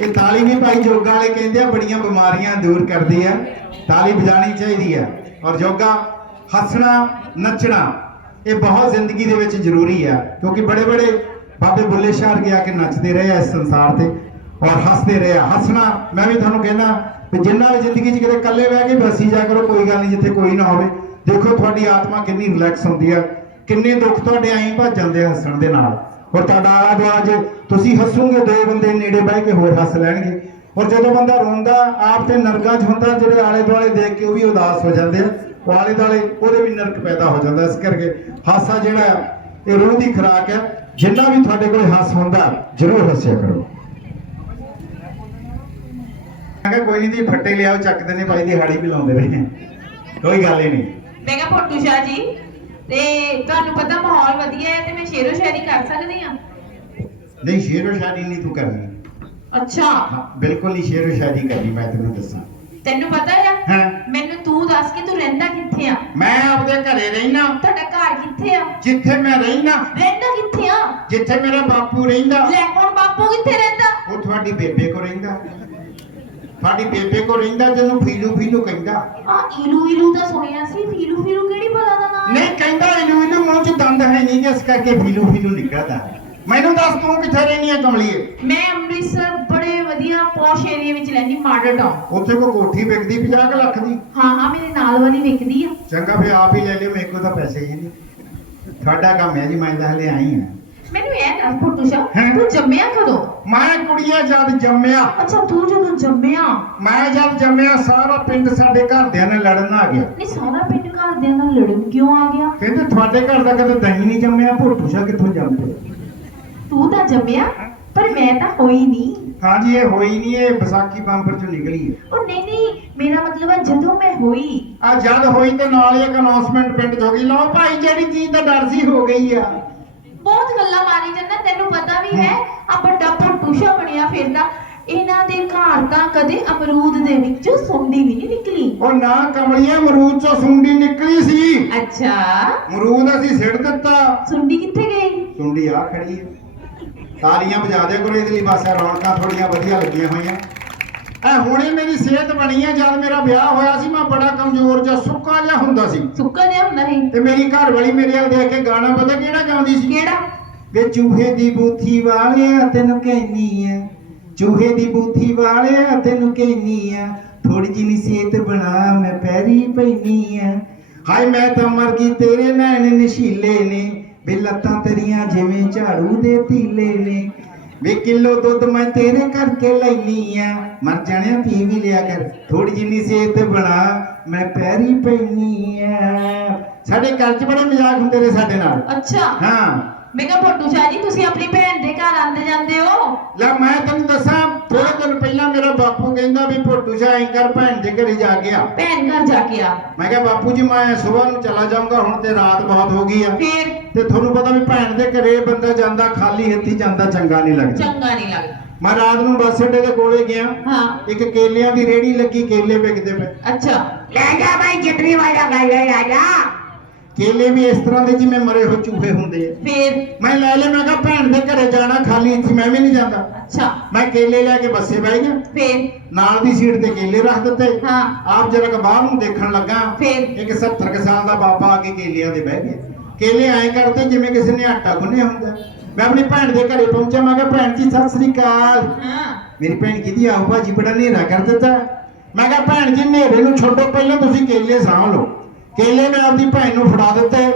ਇਹ ਤਾਲੀ ਵੀ ਭਾਈ ਯੋਗਾ ਵਾਲੇ ਕਹਿੰਦੇ ਆ, ਬੜੀਆਂ ਬਿਮਾਰੀਆਂ ਦੂਰ ਕਰਦੀ ਆ। ਤਾਲੀ ਵਜਾਣੀ ਚਾਹੀਦੀ ਆ। ਔਰ ਯੋਗਾ ਹੱਸਣਾ, ਨੱਚਣਾ, ਇਹ ਬਹੁਤ ਜ਼ਿੰਦਗੀ ਦੇ ਵਿੱਚ ਜ਼ਰੂਰੀ ਆ। ਕਿਉਂਕਿ ਬੜੇ ਬੜੇ ਬਾਬੇ ਬੁੱਲੇ ਸ਼ਾਹ ਵਰਗੇ ਆ ਕੇ ਨੱਚਦੇ ਰਹੇ ਆ ਇਸ ਸੰਸਾਰ ਤੇ। ਔਰ ਹੱਸਦੇ ਰਹੇ ਆ। ਹੱਸਣਾ, ਮੈਂ ਵੀ ਤੁਹਾਨੂੰ ਕਹਿੰਦਾ, ਵੀ ਜਿੰਨਾ ਵੀ ਜ਼ਿੰਦਗੀ 'ਚ ਕਿਤੇ ਇਕੱਲੇ ਬਹਿ ਕੇ ਬਸੀ ਜਾ ਕਰੋ, ਕੋਈ ਗੱਲ ਨਹੀਂ, ਜਿੱਥੇ ਕੋਈ ਨਾ ਹੋਵੇ। ਦੇਖੋ ਤੁਹਾਡੀ ਆਤਮਾ ਕਿੰਨੀ ਰਿਲੈਕਸ ਹੁੰਦੀ ਆ, ਕਿੰਨੇ ਦੁੱਖ ਤੁਹਾਡੇ ਐਂ ਭੱਜ ਜਾਂਦੇ ਆ ਹੱਸਣ ਦੇ ਨਾਲ। ਔਰ ਤੁਹਾਡਾ ਆਲਾ ਦੁਆਲਾ ਤੁਸੀਂ ਹੱਸੋਗੇ, ਦੋ ਬੰਦੇ ਨੇੜੇ ਬਹਿ ਕੇ ਹੋਰ ਹੱਸ ਲੈਣਗੇ। ਔਰ ਜਦੋਂ ਬੰਦਾ ਰੋਂਦਾ, ਆਪ ਤੇ ਨਰਕਾਂ 'ਚ ਹੁੰਦਾ, ਜਿਹੜੇ ਆਲੇ ਦੁਆਲੇ ਦੇਖ ਕੇ ਉਹ ਵੀ ਉਦਾਸ ਹੋ ਜਾਂਦੇ ਆ। ਉਹ ਆਲੇ ਦੁਆਲੇ ਉਹਦੇ ਵੀ ਨਰਕ ਪੈਦਾ ਹੋ ਜਾਂਦਾ ਇਸ ਕਰਕੇ। ਹਾਸਾ ਜਿਹੜਾ ਇਹ ਰੂਹ ਦੀ ਖੁਰਾਕ ਹੈ ਜਿੰਨਾ ਵੀ ਤੁਹਾਡੇ ਕੋਲ ਹੱਸ ਹੁੰਦਾ, ਜ਼ਰੂਰ ਹੱਸਿਆ ਕਰੋ। ਮੈਂ ਕਿਹਾ ਕੋਈ ਨਹੀਂ ਦੀ ਫੱਟੇ ਲਿਆਓ, ਚੱਕਦੇ ਨੇ, ਭਾਈ ਦਿਹਾੜੀ ਵੀ ਲਾਉਂਦੇ ਰਹੇ ਕੋਈ ਗੱਲ ਹੀ ਨਹੀਂ। ਮੈਂ ਕਿਹਾ ਭੋਟੂ ਸ਼ਾਹ ਜੀ ਤੇ ਤੁਹਾਨੂੰ ਪਤਾ ਮਾਹੌਲ ਵਧੀਆ ਹੈ ਤੇ ਮੈਂ ਸ਼ੇਰੋ ਸ਼ਾਇਰੀ ਕਰ ਸਕਦੀ ਹਾਂ? ਨਹੀਂ ਸ਼ੇਰੋ ਸ਼ਾਇਰੀ ਨਹੀਂ ਤੂੰ ਕਰਨੀ। ਅੱਛਾ। ਹਾਂ, ਬਿਲਕੁਲ ਨਹੀਂ ਸ਼ੇਰੋ ਸ਼ਾਇਰੀ ਕਰਨੀ ਮੈਂ ਤੈਨੂੰ ਦੱਸਾਂ। ਤੈਨੂੰ ਪਤਾ ਆ? ਹਾਂ। ਮੈਨੂੰ ਤੂੰ ਦੱਸ ਕਿ ਤੂੰ ਰਹਿੰਦਾ ਕਿੱਥੇ ਆ? ਮੈਂ ਆਪਦੇ ਘਰੇ ਰਹਿਣਾ। ਤੁਹਾਡਾ ਘਰ ਕਿੱਥੇ ਆ? ਜਿੱਥੇ ਮੈਂ ਰਹਿਣਾ। ਰਹਿੰਦਾ ਕਿੱਥੇ ਆ? ਜਿੱਥੇ ਮੇਰਾ ਬਾਪੂ ਰਹਿੰਦਾ। ਲੈ ਹੁਣ ਬਾਪੂ ਕਿੱਥੇ ਰਹਿੰਦਾ? ਉਹ ਤੁਹਾਡੀ ਬੇਬੇ ਕੋ ਰਹਿੰਦਾ। ਤੁਹਾਡੀ ਬੇਬੇ ਕੋ ਰਹਿੰਦਾ ਜਿਹਨੂੰ ਫੀਲੂ ਫੀਲੂ ਕਹਿੰਦਾ। ਆ ਇਲੂ ਇਲੂ ਤਾਂ ਸੁਣਿਆ ਸੀ ਫੀਲੂ ਫੀਲੂ ਕਿਹੜੀ ਭਲਾ ਦਾ ਨਾਮ? ਨਹੀਂ ਕਹਿੰਦਾ ਇਹਨੂੰ ਇਹਨੂੰ ਮੂੰਹ ਚ ਦੰਦ ਹੈ ਨਹੀਂ ਇਸ ਕਰਕੇ ਫੀਲੂ ਫੀਲੂ ਨਿਕਲਦਾ ਮੈਨੂੰ ਦੱਸ ਤੂੰ ਕਿੱਥੇ ਰਹਿਣੀ ਹੈ ਕਮਲੀਏ? ਮੈਂ ਅੰਮ੍ਰਿਤਸਰ ਬੜੇ ਵਧੀਆ ਪੌਸ਼ ਏਰੀਆ ਵਿੱਚ ਰਹਿੰਦੀ ਮਾਡਲ ਟਾਊਨ ਉੱਥੇ ਕੋ ਕੋਠੀ ਵਿਕਦੀ 50 ਕੁ ਲੱਖ ਦੀ? ਹਾਂ ਹਾਂ ਮੇਰੇ ਨਾਲ ਵਾਲੀ ਵਿਕਦੀ ਆ। ਚੰਗਾ ਫੇ ਆਪ ਹੀ ਲੈ ਲਿਓ ਮੇਰੇ ਕੋਲ ਤਾਂ ਪੈਸੇ ਹੀ ਨਹੀਂ। ਤੁਹਾਡਾ ਕੰਮ ਹੈ ਜੀ ਮੈਂ ਤਾਂ ਹਲੇ ਆਈ ਹਾਂ। ਮੈਨੂੰ ਇਹ ਦੱਸ ਭੋਟੂ ਸ਼ਾਹ ਹੈਂ? ਤੂੰ ਜੰਮਿਆ ਕਦੋਂ? ਮੈਂ ਕੁੜੀਆਂ ਜਦ ਜੰਮਿਆ। ਅੱਛਾ ਤੂੰ ਜਦੋਂ ਜੰਮਿਆ? ਮੈਂ ਜਦ ਜੰਮਿਆ ਸਾਰਾ ਪਿੰਡ ਸਾਡੇ ਘਰਦਿਆਂ ਨੇ ਲੜਨ ਆ ਗਿਆ। ਨਹੀਂ ਸਾਰਾ ਪਿੰਡ ਘਰਦਿਆਂ ਨਾਲ ਲੜਨ ਕਿਉਂ ਆ ਗਿਆ? ਕਹਿੰਦੇ ਤੁਹਾਡੇ ਘਰ ਦਾ ਕਦੇ ਦਹੀਂ ਨਹੀਂ ਜੰਮਿਆ ਭੋਟੂਸ਼ਾ ਕਿੱਥੋਂ ਜੰਮ ਪਿਆ ਤੂੰ ਤਾਂ ਜੰਮਿਆ ਪਰ ਮੈਂ ਤਾਂ ਹੋਈ ਨਹੀਂ। ਹਾਂਜੀ ਇਹ ਹੋਈ ਨਹੀਂ ਇਹ ਵਿਸਾਖੀ ਬੰਪਰ ਚੋਂ ਨਿਕਲੀ ਹੈ। ਉਹ ਨਹੀਂ ਨਹੀਂ ਮੇਰਾ ਮਤਲਬ ਹੈ ਜਦੋਂ ਮੈਂ ਹੋਈ। ਆ ਜਦ ਹੋਈ ਤੇ ਨਾਲ ਹੀ ਇੱਕ ਅਨਾਉਂਸਮੈਂਟ ਪਿੰਡ 'ਚ ਹੋ ਗਈ। ਲਓ ਭਾਈ ਜਿਹੜੀ ਚੀਜ਼ ਦਾ ਡਰ ਸੀ ਹੋ ਗਈ ਆ। ਬਹੁਤ ਗੱਲਾਂ ਮਾਰੀ ਜਾਂਦਾ ਤੈਨੂੰ ਪਤਾ ਵੀ ਹੈ ਆ ਵੱਡਾ ਭੋਟੂਸ਼ਾ ਬਣਿਆ ਫਿਰਦਾ। ਇਹਨਾਂ ਦੇ ਘਰ ਤਾਂ ਕਦੇ ਅਮਰੂਦ ਦੇ ਵਿੱਚੋਂ ਸੁੰਡੀ ਵੀ ਨਹੀਂ ਨਿਕਲੀ। ਉਹ ਨਾ ਕਮਲੀਆਂ ਮਰੂਦ ਚੋਂ ਸੁੰਡੀ ਨਿਕਲੀ ਸੀ। ਅੱਛਾ। ਮਰੂਦ ਅਸੀਂ ਸਿੱਟ ਦਿੱਤਾ। ਸੁੰਡੀ ਕਿੱਥੇ ਗਈ? ਸੁੰਡੀ ਆ ਖੜੀ ਹੈ। ਤਾਲੀਆਂ ਵਜਾ ਦਿਆ ਕਰੋ ਇਹਦੇ ਲਈ ਬਸ ਰੌਣਕਾਂ ਥੋੜੀਆਂ ਵਧੀਆ ਲੱਗੀਆਂ ਹੋਈਆਂ। ਐ ਹੁਣੇ ਮੇਰੀ ਸਿਹਤ ਬਣੀ ਹੈ ਜਦ ਮੇਰਾ ਵਿਆਹ ਹੋਇਆ ਸੀ ਮੈਂ ਬੜਾ ਕਮਜ਼ੋਰ ਜਿਹਾ ਸੁੱਕਾ ਜਿਹਾ ਹੁੰਦਾ ਸੀ। ਸੁੱਕਾ ਜਿਹਾ ਹੁੰਦਾ ਸੀ? ਤੇ ਮੇਰੀ ਘਰ ਵਾਲੀ ਮੇਰੇ ਵੱਲ ਦੇਖ ਕੇ ਗਾਣਾ ਪਤਾ ਕਿਹੜਾ ਗਾਉਂਦੀ ਸੀ? ਕਿਹੜਾ? ਵੇ ਚੂਹੇ ਦੀ ਬੂਥੀ ਵਾਲਿਆ ਤੈਨੂੰ ਕਹਿਨੀ ਆ। ਚੂਹੇ ਦੀ ਬੂਥੀ ਵਾਲਿਆ ਤੈਨੂੰ ਕਹਿਨੀ ਆ। ਥੋੜੀ ਜਿਹੀ ਸਿਹਤ ਬਣਾ ਮੈਂ ਪੈਰੀ ਪੈਣੀ ਆ। ਹਾਏ ਮੈਂ ਤਾਂ ਮਰ ਗਈ ਤੇਰੇ ਨੈਣ ਨਸ਼ੀਲੇ ਨੇ। ਵੇ ਲੱਤਾਂ ਤੇਰੀਆਂ ਜਿਵੇਂ ਝਾੜੂ ਦੇ ਤੀਲੇ ਨੇ। ਵੇ ਕਿਲੋ ਦੁੱਧ ਮੈਂ ਤੇਰੇ ਕਰਕੇ ਲੈਣੀ ਆ। ਮਰ ਜਾਣਿਆ ਪੀ ਵੀ ਲਿਆ ਕਰ। ਥੋੜੀ ਜਿਹੀ ਨੀ ਸਿਹਤ ਬਣਾ ਮੈਂ ਪੈਰੀ ਪੈਣੀ ਆ। ਸਾਡੇ ਘਰ 'ਚ ਬੜੇ ਮਜ਼ਾਕ ਹੁੰਦੇ ਨੇ ਸਾਡੇ ਨਾਲ। ਅੱਛਾ। ਹਾਂ। ਮੈਂ ਕਿਹਾ ਭੋਟੂ ਸ਼ਾਹ ਜੀ ਤੁਸੀਂ ਆਪਣੀ ਭੈਣ ਦੇ ਘਰ ਆਉਂਦੇ ਜਾਂਦੇ ਹੋ? ਲੈ ਮੈਂ ਤੈਨੂੰ ਦੱਸਾਂ ਥੋੜੇ ਦਿਨ ਪਹਿਲਾਂ ਮੇਰਾ ਬਾਪੂ ਕਹਿੰਦਾ ਵੀ ਭੋਟੂ ਸ਼ਾਹ ਐਂ ਕਰ ਭੈਣ ਦੇ ਘਰੇ ਜਾ ਕੇ ਆ। ਭੈਣ ਘਰ ਜਾ ਕੇ ਆ। ਮੈਂ ਕਿਹਾ ਬਾਪੂ ਜੀ ਮੈਂ ਸਵੇਰ ਨੂੰ ਚਲਾ ਜਾਊਂਗਾ ਹੁਣ ਤੇ ਰਾਤ ਬਹੁਤ ਹੋ ਗਈ ਆ। ਫੇਰ? ਤੇ ਤੁਹਾਨੂੰ ਪਤਾ ਵੀ ਭੈਣ ਦੇ ਘਰੇ ਬੰਦਾ ਜਾਂਦਾ ਖਾਲੀ ਹੱਥੀ ਜਾਂਦਾ ਚੰਗਾ ਨਹੀਂ ਲੱਗਦਾ। ਚੰਗਾ ਨਹੀਂ ਲੱਗਦਾ। ਮੈਂ ਰਾਤ ਨੂੰ ਬੱਸ ਅੱਡੇ ਦੇ ਕੋਲੇ ਗਿਆ। ਹਾਂ। ਇੱਕ ਕੇਲਿਆਂ ਦੀ ਰੇੜੀ ਲੱਗੀ ਕੇਲੇ ਵਿਕਦੇ ਪਏ। ਅੱਛਾ। ਲੈ ਜਾ ਭਾਈ ਜਿਤਨੀ ਵਾਲਾ ਗੱਲ ਹੈ ਆ ਜਾ। ਕੇਲੇ ਵੀ ਇਸ ਤਰ੍ਹਾਂ ਦੇ ਜਿਵੇਂ ਮਰੇ ਹੋਏ ਚੂਹੇ ਹੁੰਦੇ ਆ। ਫੇਰ? ਮੈਂ ਲੈ ਲੈ ਮੈਂ ਕਿਹਾ ਭੈਣ ਦੇ ਘਰੇ ਜਾਣਾ ਖਾਲੀ ਇੱਥੇ ਮੈਂ ਵੀ ਨਹੀਂ ਜਾਂਦਾ। ਅੱਛਾ। ਮੈਂ ਕੇਲੇ ਲੈ ਕੇ ਬੱਸੇ ਬਹਿ ਗਿਆ। ਫੇਰ? ਨਾਲ ਦੀ ਸੀਟ ਤੇ ਕੇਲੇ ਰੱਖ ਦਿੱਤੇ। ਹਾਂ। ਆਪ ਜਰਾ ਕ ਬਾਹਰ ਨੂੰ ਦੇਖਣ ਲੱਗਾ। ਫੇਰ? ਇੱਕ 70 ਕੁ ਸਾਲ ਦਾ ਬਾਬਾ ਆ ਕੇ ਕੇਲਿਆਂ ਦੇ ਬਹਿ ਗਿਆ। ਕੇਲੇ ਐਂ ਕਰਦੇ ਜਿਵੇਂ ਕਿਸੇ ਨੇ ਆਟਾ ਗੁੰਨਿਆ ਹੁੰਦਾ। ਮੈਂ ਆਪਣੀ ਭੈਣ ਦੇ ਘਰੇ ਪਹੁੰਚਿਆ ਮੈਂ ਕਿਹਾ ਭੈਣ ਜੀ ਸਤਿ ਸ੍ਰੀ ਅਕਾਲ। ਹਾਂ। ਮੇਰੀ ਭੈਣ ਕਹਿੰਦੀ ਆਓ ਭਾਜੀ ਬੜਾ ਹਨੇਰਾ ਕਰ ਦਿੱਤਾ। ਮੈਂ ਕਿਹਾ ਭੈਣ ਜੀ ਹਨੇਰੇ ਨੂੰ ਛੱਡੋ ਪਹਿਲਾਂ ਤੁਸੀਂ ਕੇਲੇ ਸਾਂਭ ਲਓ। ਕੇਲੇ ਮੈਂ ਆਪਦੀ ਭੈਣ ਨੂੰ ਫੜਾ ਦਿੱਤੇ।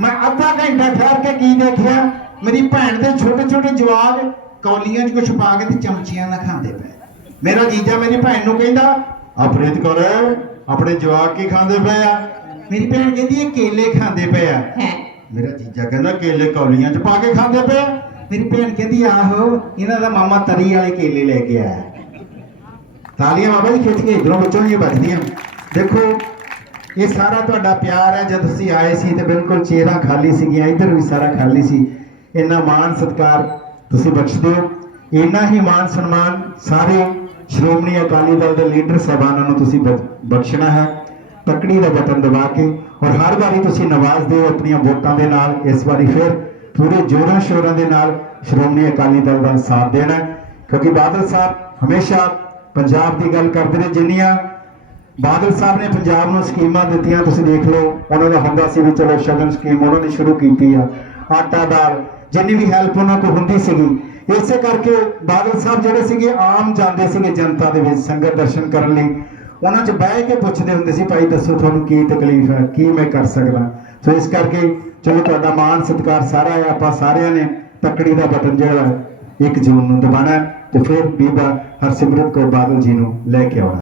ਮੈਂ ਅੱਧਾ ਘੰਟਾ ਠਹਿਰ ਕੇ ਕੀ ਦੇਖਿਆ? ਮੇਰੀ ਭੈਣ ਦੇ ਛੋਟੇ ਛੋਟੇ ਜਵਾਗ ਕੌਲੀਆਂ 'ਚ ਕੁਛ ਪਾ ਕੇ ਤੇ ਚਮਚੀਆਂ ਨਾਲ ਖਾਂਦੇ ਪਏ। ਮੇਰਾ ਜੀਜਾ ਮੇਰੀ ਭੈਣ ਨੂੰ ਕਹਿੰਦਾ ਆਪਰੇਤ ਕਰ ਆਪਣੇ ਜਵਾਗ ਕੀ ਖਾਂਦੇ ਪਏ ਆ? ਮੇਰੀ ਭੈਣ ਕਹਿੰਦੀ ਇਹ ਕੇਲੇ ਖਾਂਦੇ ਪਏ ਆ। ਹੈ। ਮੇਰਾ ਜੀਜਾ ਕਹਿੰਦਾ ਕੇਲੇ ਕੌਲੀਆਂ 'ਚ ਪਾ ਕੇ ਖਾਂਦੇ ਪਏ ਆ। ਮੇਰੀ ਭੈਣ ਕਹਿੰਦੀ ਆਹੋ ਇਹਨਾਂ ਦਾ ਮਾਮਾ ਤਰੀ ਵਾਲੇ ਕੇਲੇ ਲੈ ਕੇ ਆਇਆ ਤਾਲੀਆਂ ਬਾਬਾ ਜੀ ਖਿੱਚ ਕੇ ਇਧਰੋਂ ਬੱਚੋਂ ਇਹ ਵੱਜਦੀਆਂ ਦੇਖੋ ਇਹ ਸਾਰਾ ਤੁਹਾਡਾ ਪਿਆਰ ਹੈ, ਜਦ ਅਸੀਂ ਆਏ ਸੀ ਤੇ ਬਿਲਕੁਲ ਚਿਹਰਾ ਖਾਲੀ ਸੀਗੀਆਂ ਇੱਧਰ ਵੀ ਸਾਰਾ ਖਾਲੀ ਸੀ। ਇੰਨਾ ਮਾਣ ਸਤਿਕਾਰ ਤੁਸੀਂ ਬਖਸ਼ਦੇ ਹੋ। ਇੰਨਾ ਹੀ ਮਾਣ ਸਨਮਾਨ ਸਾਰੇ ਸ਼੍ਰੋਮਣੀ ਅਕਾਲੀ ਦਲ ਦੇ ਲੀਡਰ ਸਹਿਬਾਨਾਂ ਨੂੰ ਤੁਸੀਂ ਬਖ- ਬਖਸ਼ਣਾ ਹੈ। ਤਕੜੀ ਦਾ ਬਟਨ ਦਬਾ ਕੇ ਔਰ ਹਰ ਵਾਰੀ ਤੁਸੀਂ ਨਵਾਜ਼ ਦਿਓ ਆਪਣੀਆਂ ਵੋਟਾਂ ਦੇ ਨਾਲ। ਇਸ ਵਾਰੀ ਫਿਰ ਪੂਰੇ ਜੋਰਾਂ ਸ਼ੋਰਾਂ ਦੇ ਨਾਲ ਸ਼੍ਰੋਮਣੀ ਅਕਾਲੀ ਦਲ ਦਾ ਸਾਥ ਦੇਣਾ ਕਿਉਂਕਿ ਬਾਦਲ ਸਾਹਿਬ ਹਮੇਸ਼ਾ ਪੰਜਾਬ ਦੀ ਗੱਲ ਕਰਦੇ ਨੇ, ਜਿੰਨੀਆਂ ਬਾਦਲ ਸਾਹਿਬ ਨੇ ਪੰਜਾਬ ਨੂੰ ਸਕੀਮਾਂ ਦਿੱਤੀਆਂ, ਤੁਸੀਂ ਦੇਖ ਲਓ, ਉਹਨਾਂ ਦਾ ਹੁੰਦਾ ਸੀ ਵੀ ਚਲੋ ਸ਼ਗਨ ਸਕੀਮ ਉਹਨਾਂ ਨੇ ਸ਼ੁਰੂ ਕੀਤੀ ਆ ਆਟਾ ਦਾਲ ਜਿੰਨੀ ਵੀ ਹੈਲਪ ਉਹਨਾਂ ਕੋਲ ਹੁੰਦੀ ਸੀਗੀ, ਇਸੇ ਕਰਕੇ ਬਾਦਲ ਸਾਹਿਬ ਜਿਹੜੇ ਸੀਗੇ, ਆਮ ਜਾਂਦੇ ਸੀਗੇ ਜਨਤਾ ਦੇ ਵਿੱਚ ਸੰਗਤ ਦਰਸ਼ਨ ਕਰਨ ਲਈ। ਉਹਨਾਂ 'ਚ ਬਹਿ ਕੇ ਪੁੱਛਦੇ ਹੁੰਦੇ ਸੀ, ਭਾਈ ਦੱਸੋ ਤੁਹਾਨੂੰ ਕੀ ਤਕਲੀਫ ਹੈ, ਕੀ ਮੈਂ ਕਰ ਸਕਦਾ? ਸੋ ਇਸ ਕਰਕੇ ਚਲੋ ਤੁਹਾਡਾ ਮਾਣ ਸਤਿਕਾਰ ਸਾਰਾ ਹੈ, ਆਪਾਂ ਸਾਰਿਆਂ ਨੇ ਤੱਕੜੀ ਦਾ ਬਟਨ ਜਿਹੜਾ ਹੈ 1 ਜੂਨ ਨੂੰ ਦਬਾਣਾ ਤੇ ਫਿਰ ਬੀਬਾ ਹਰਸਿਮਰਤ ਕੌਰ ਬਾਦਲ ਜੀ ਨੂੰ ਲੈ ਕੇ ਆਉਣਾ।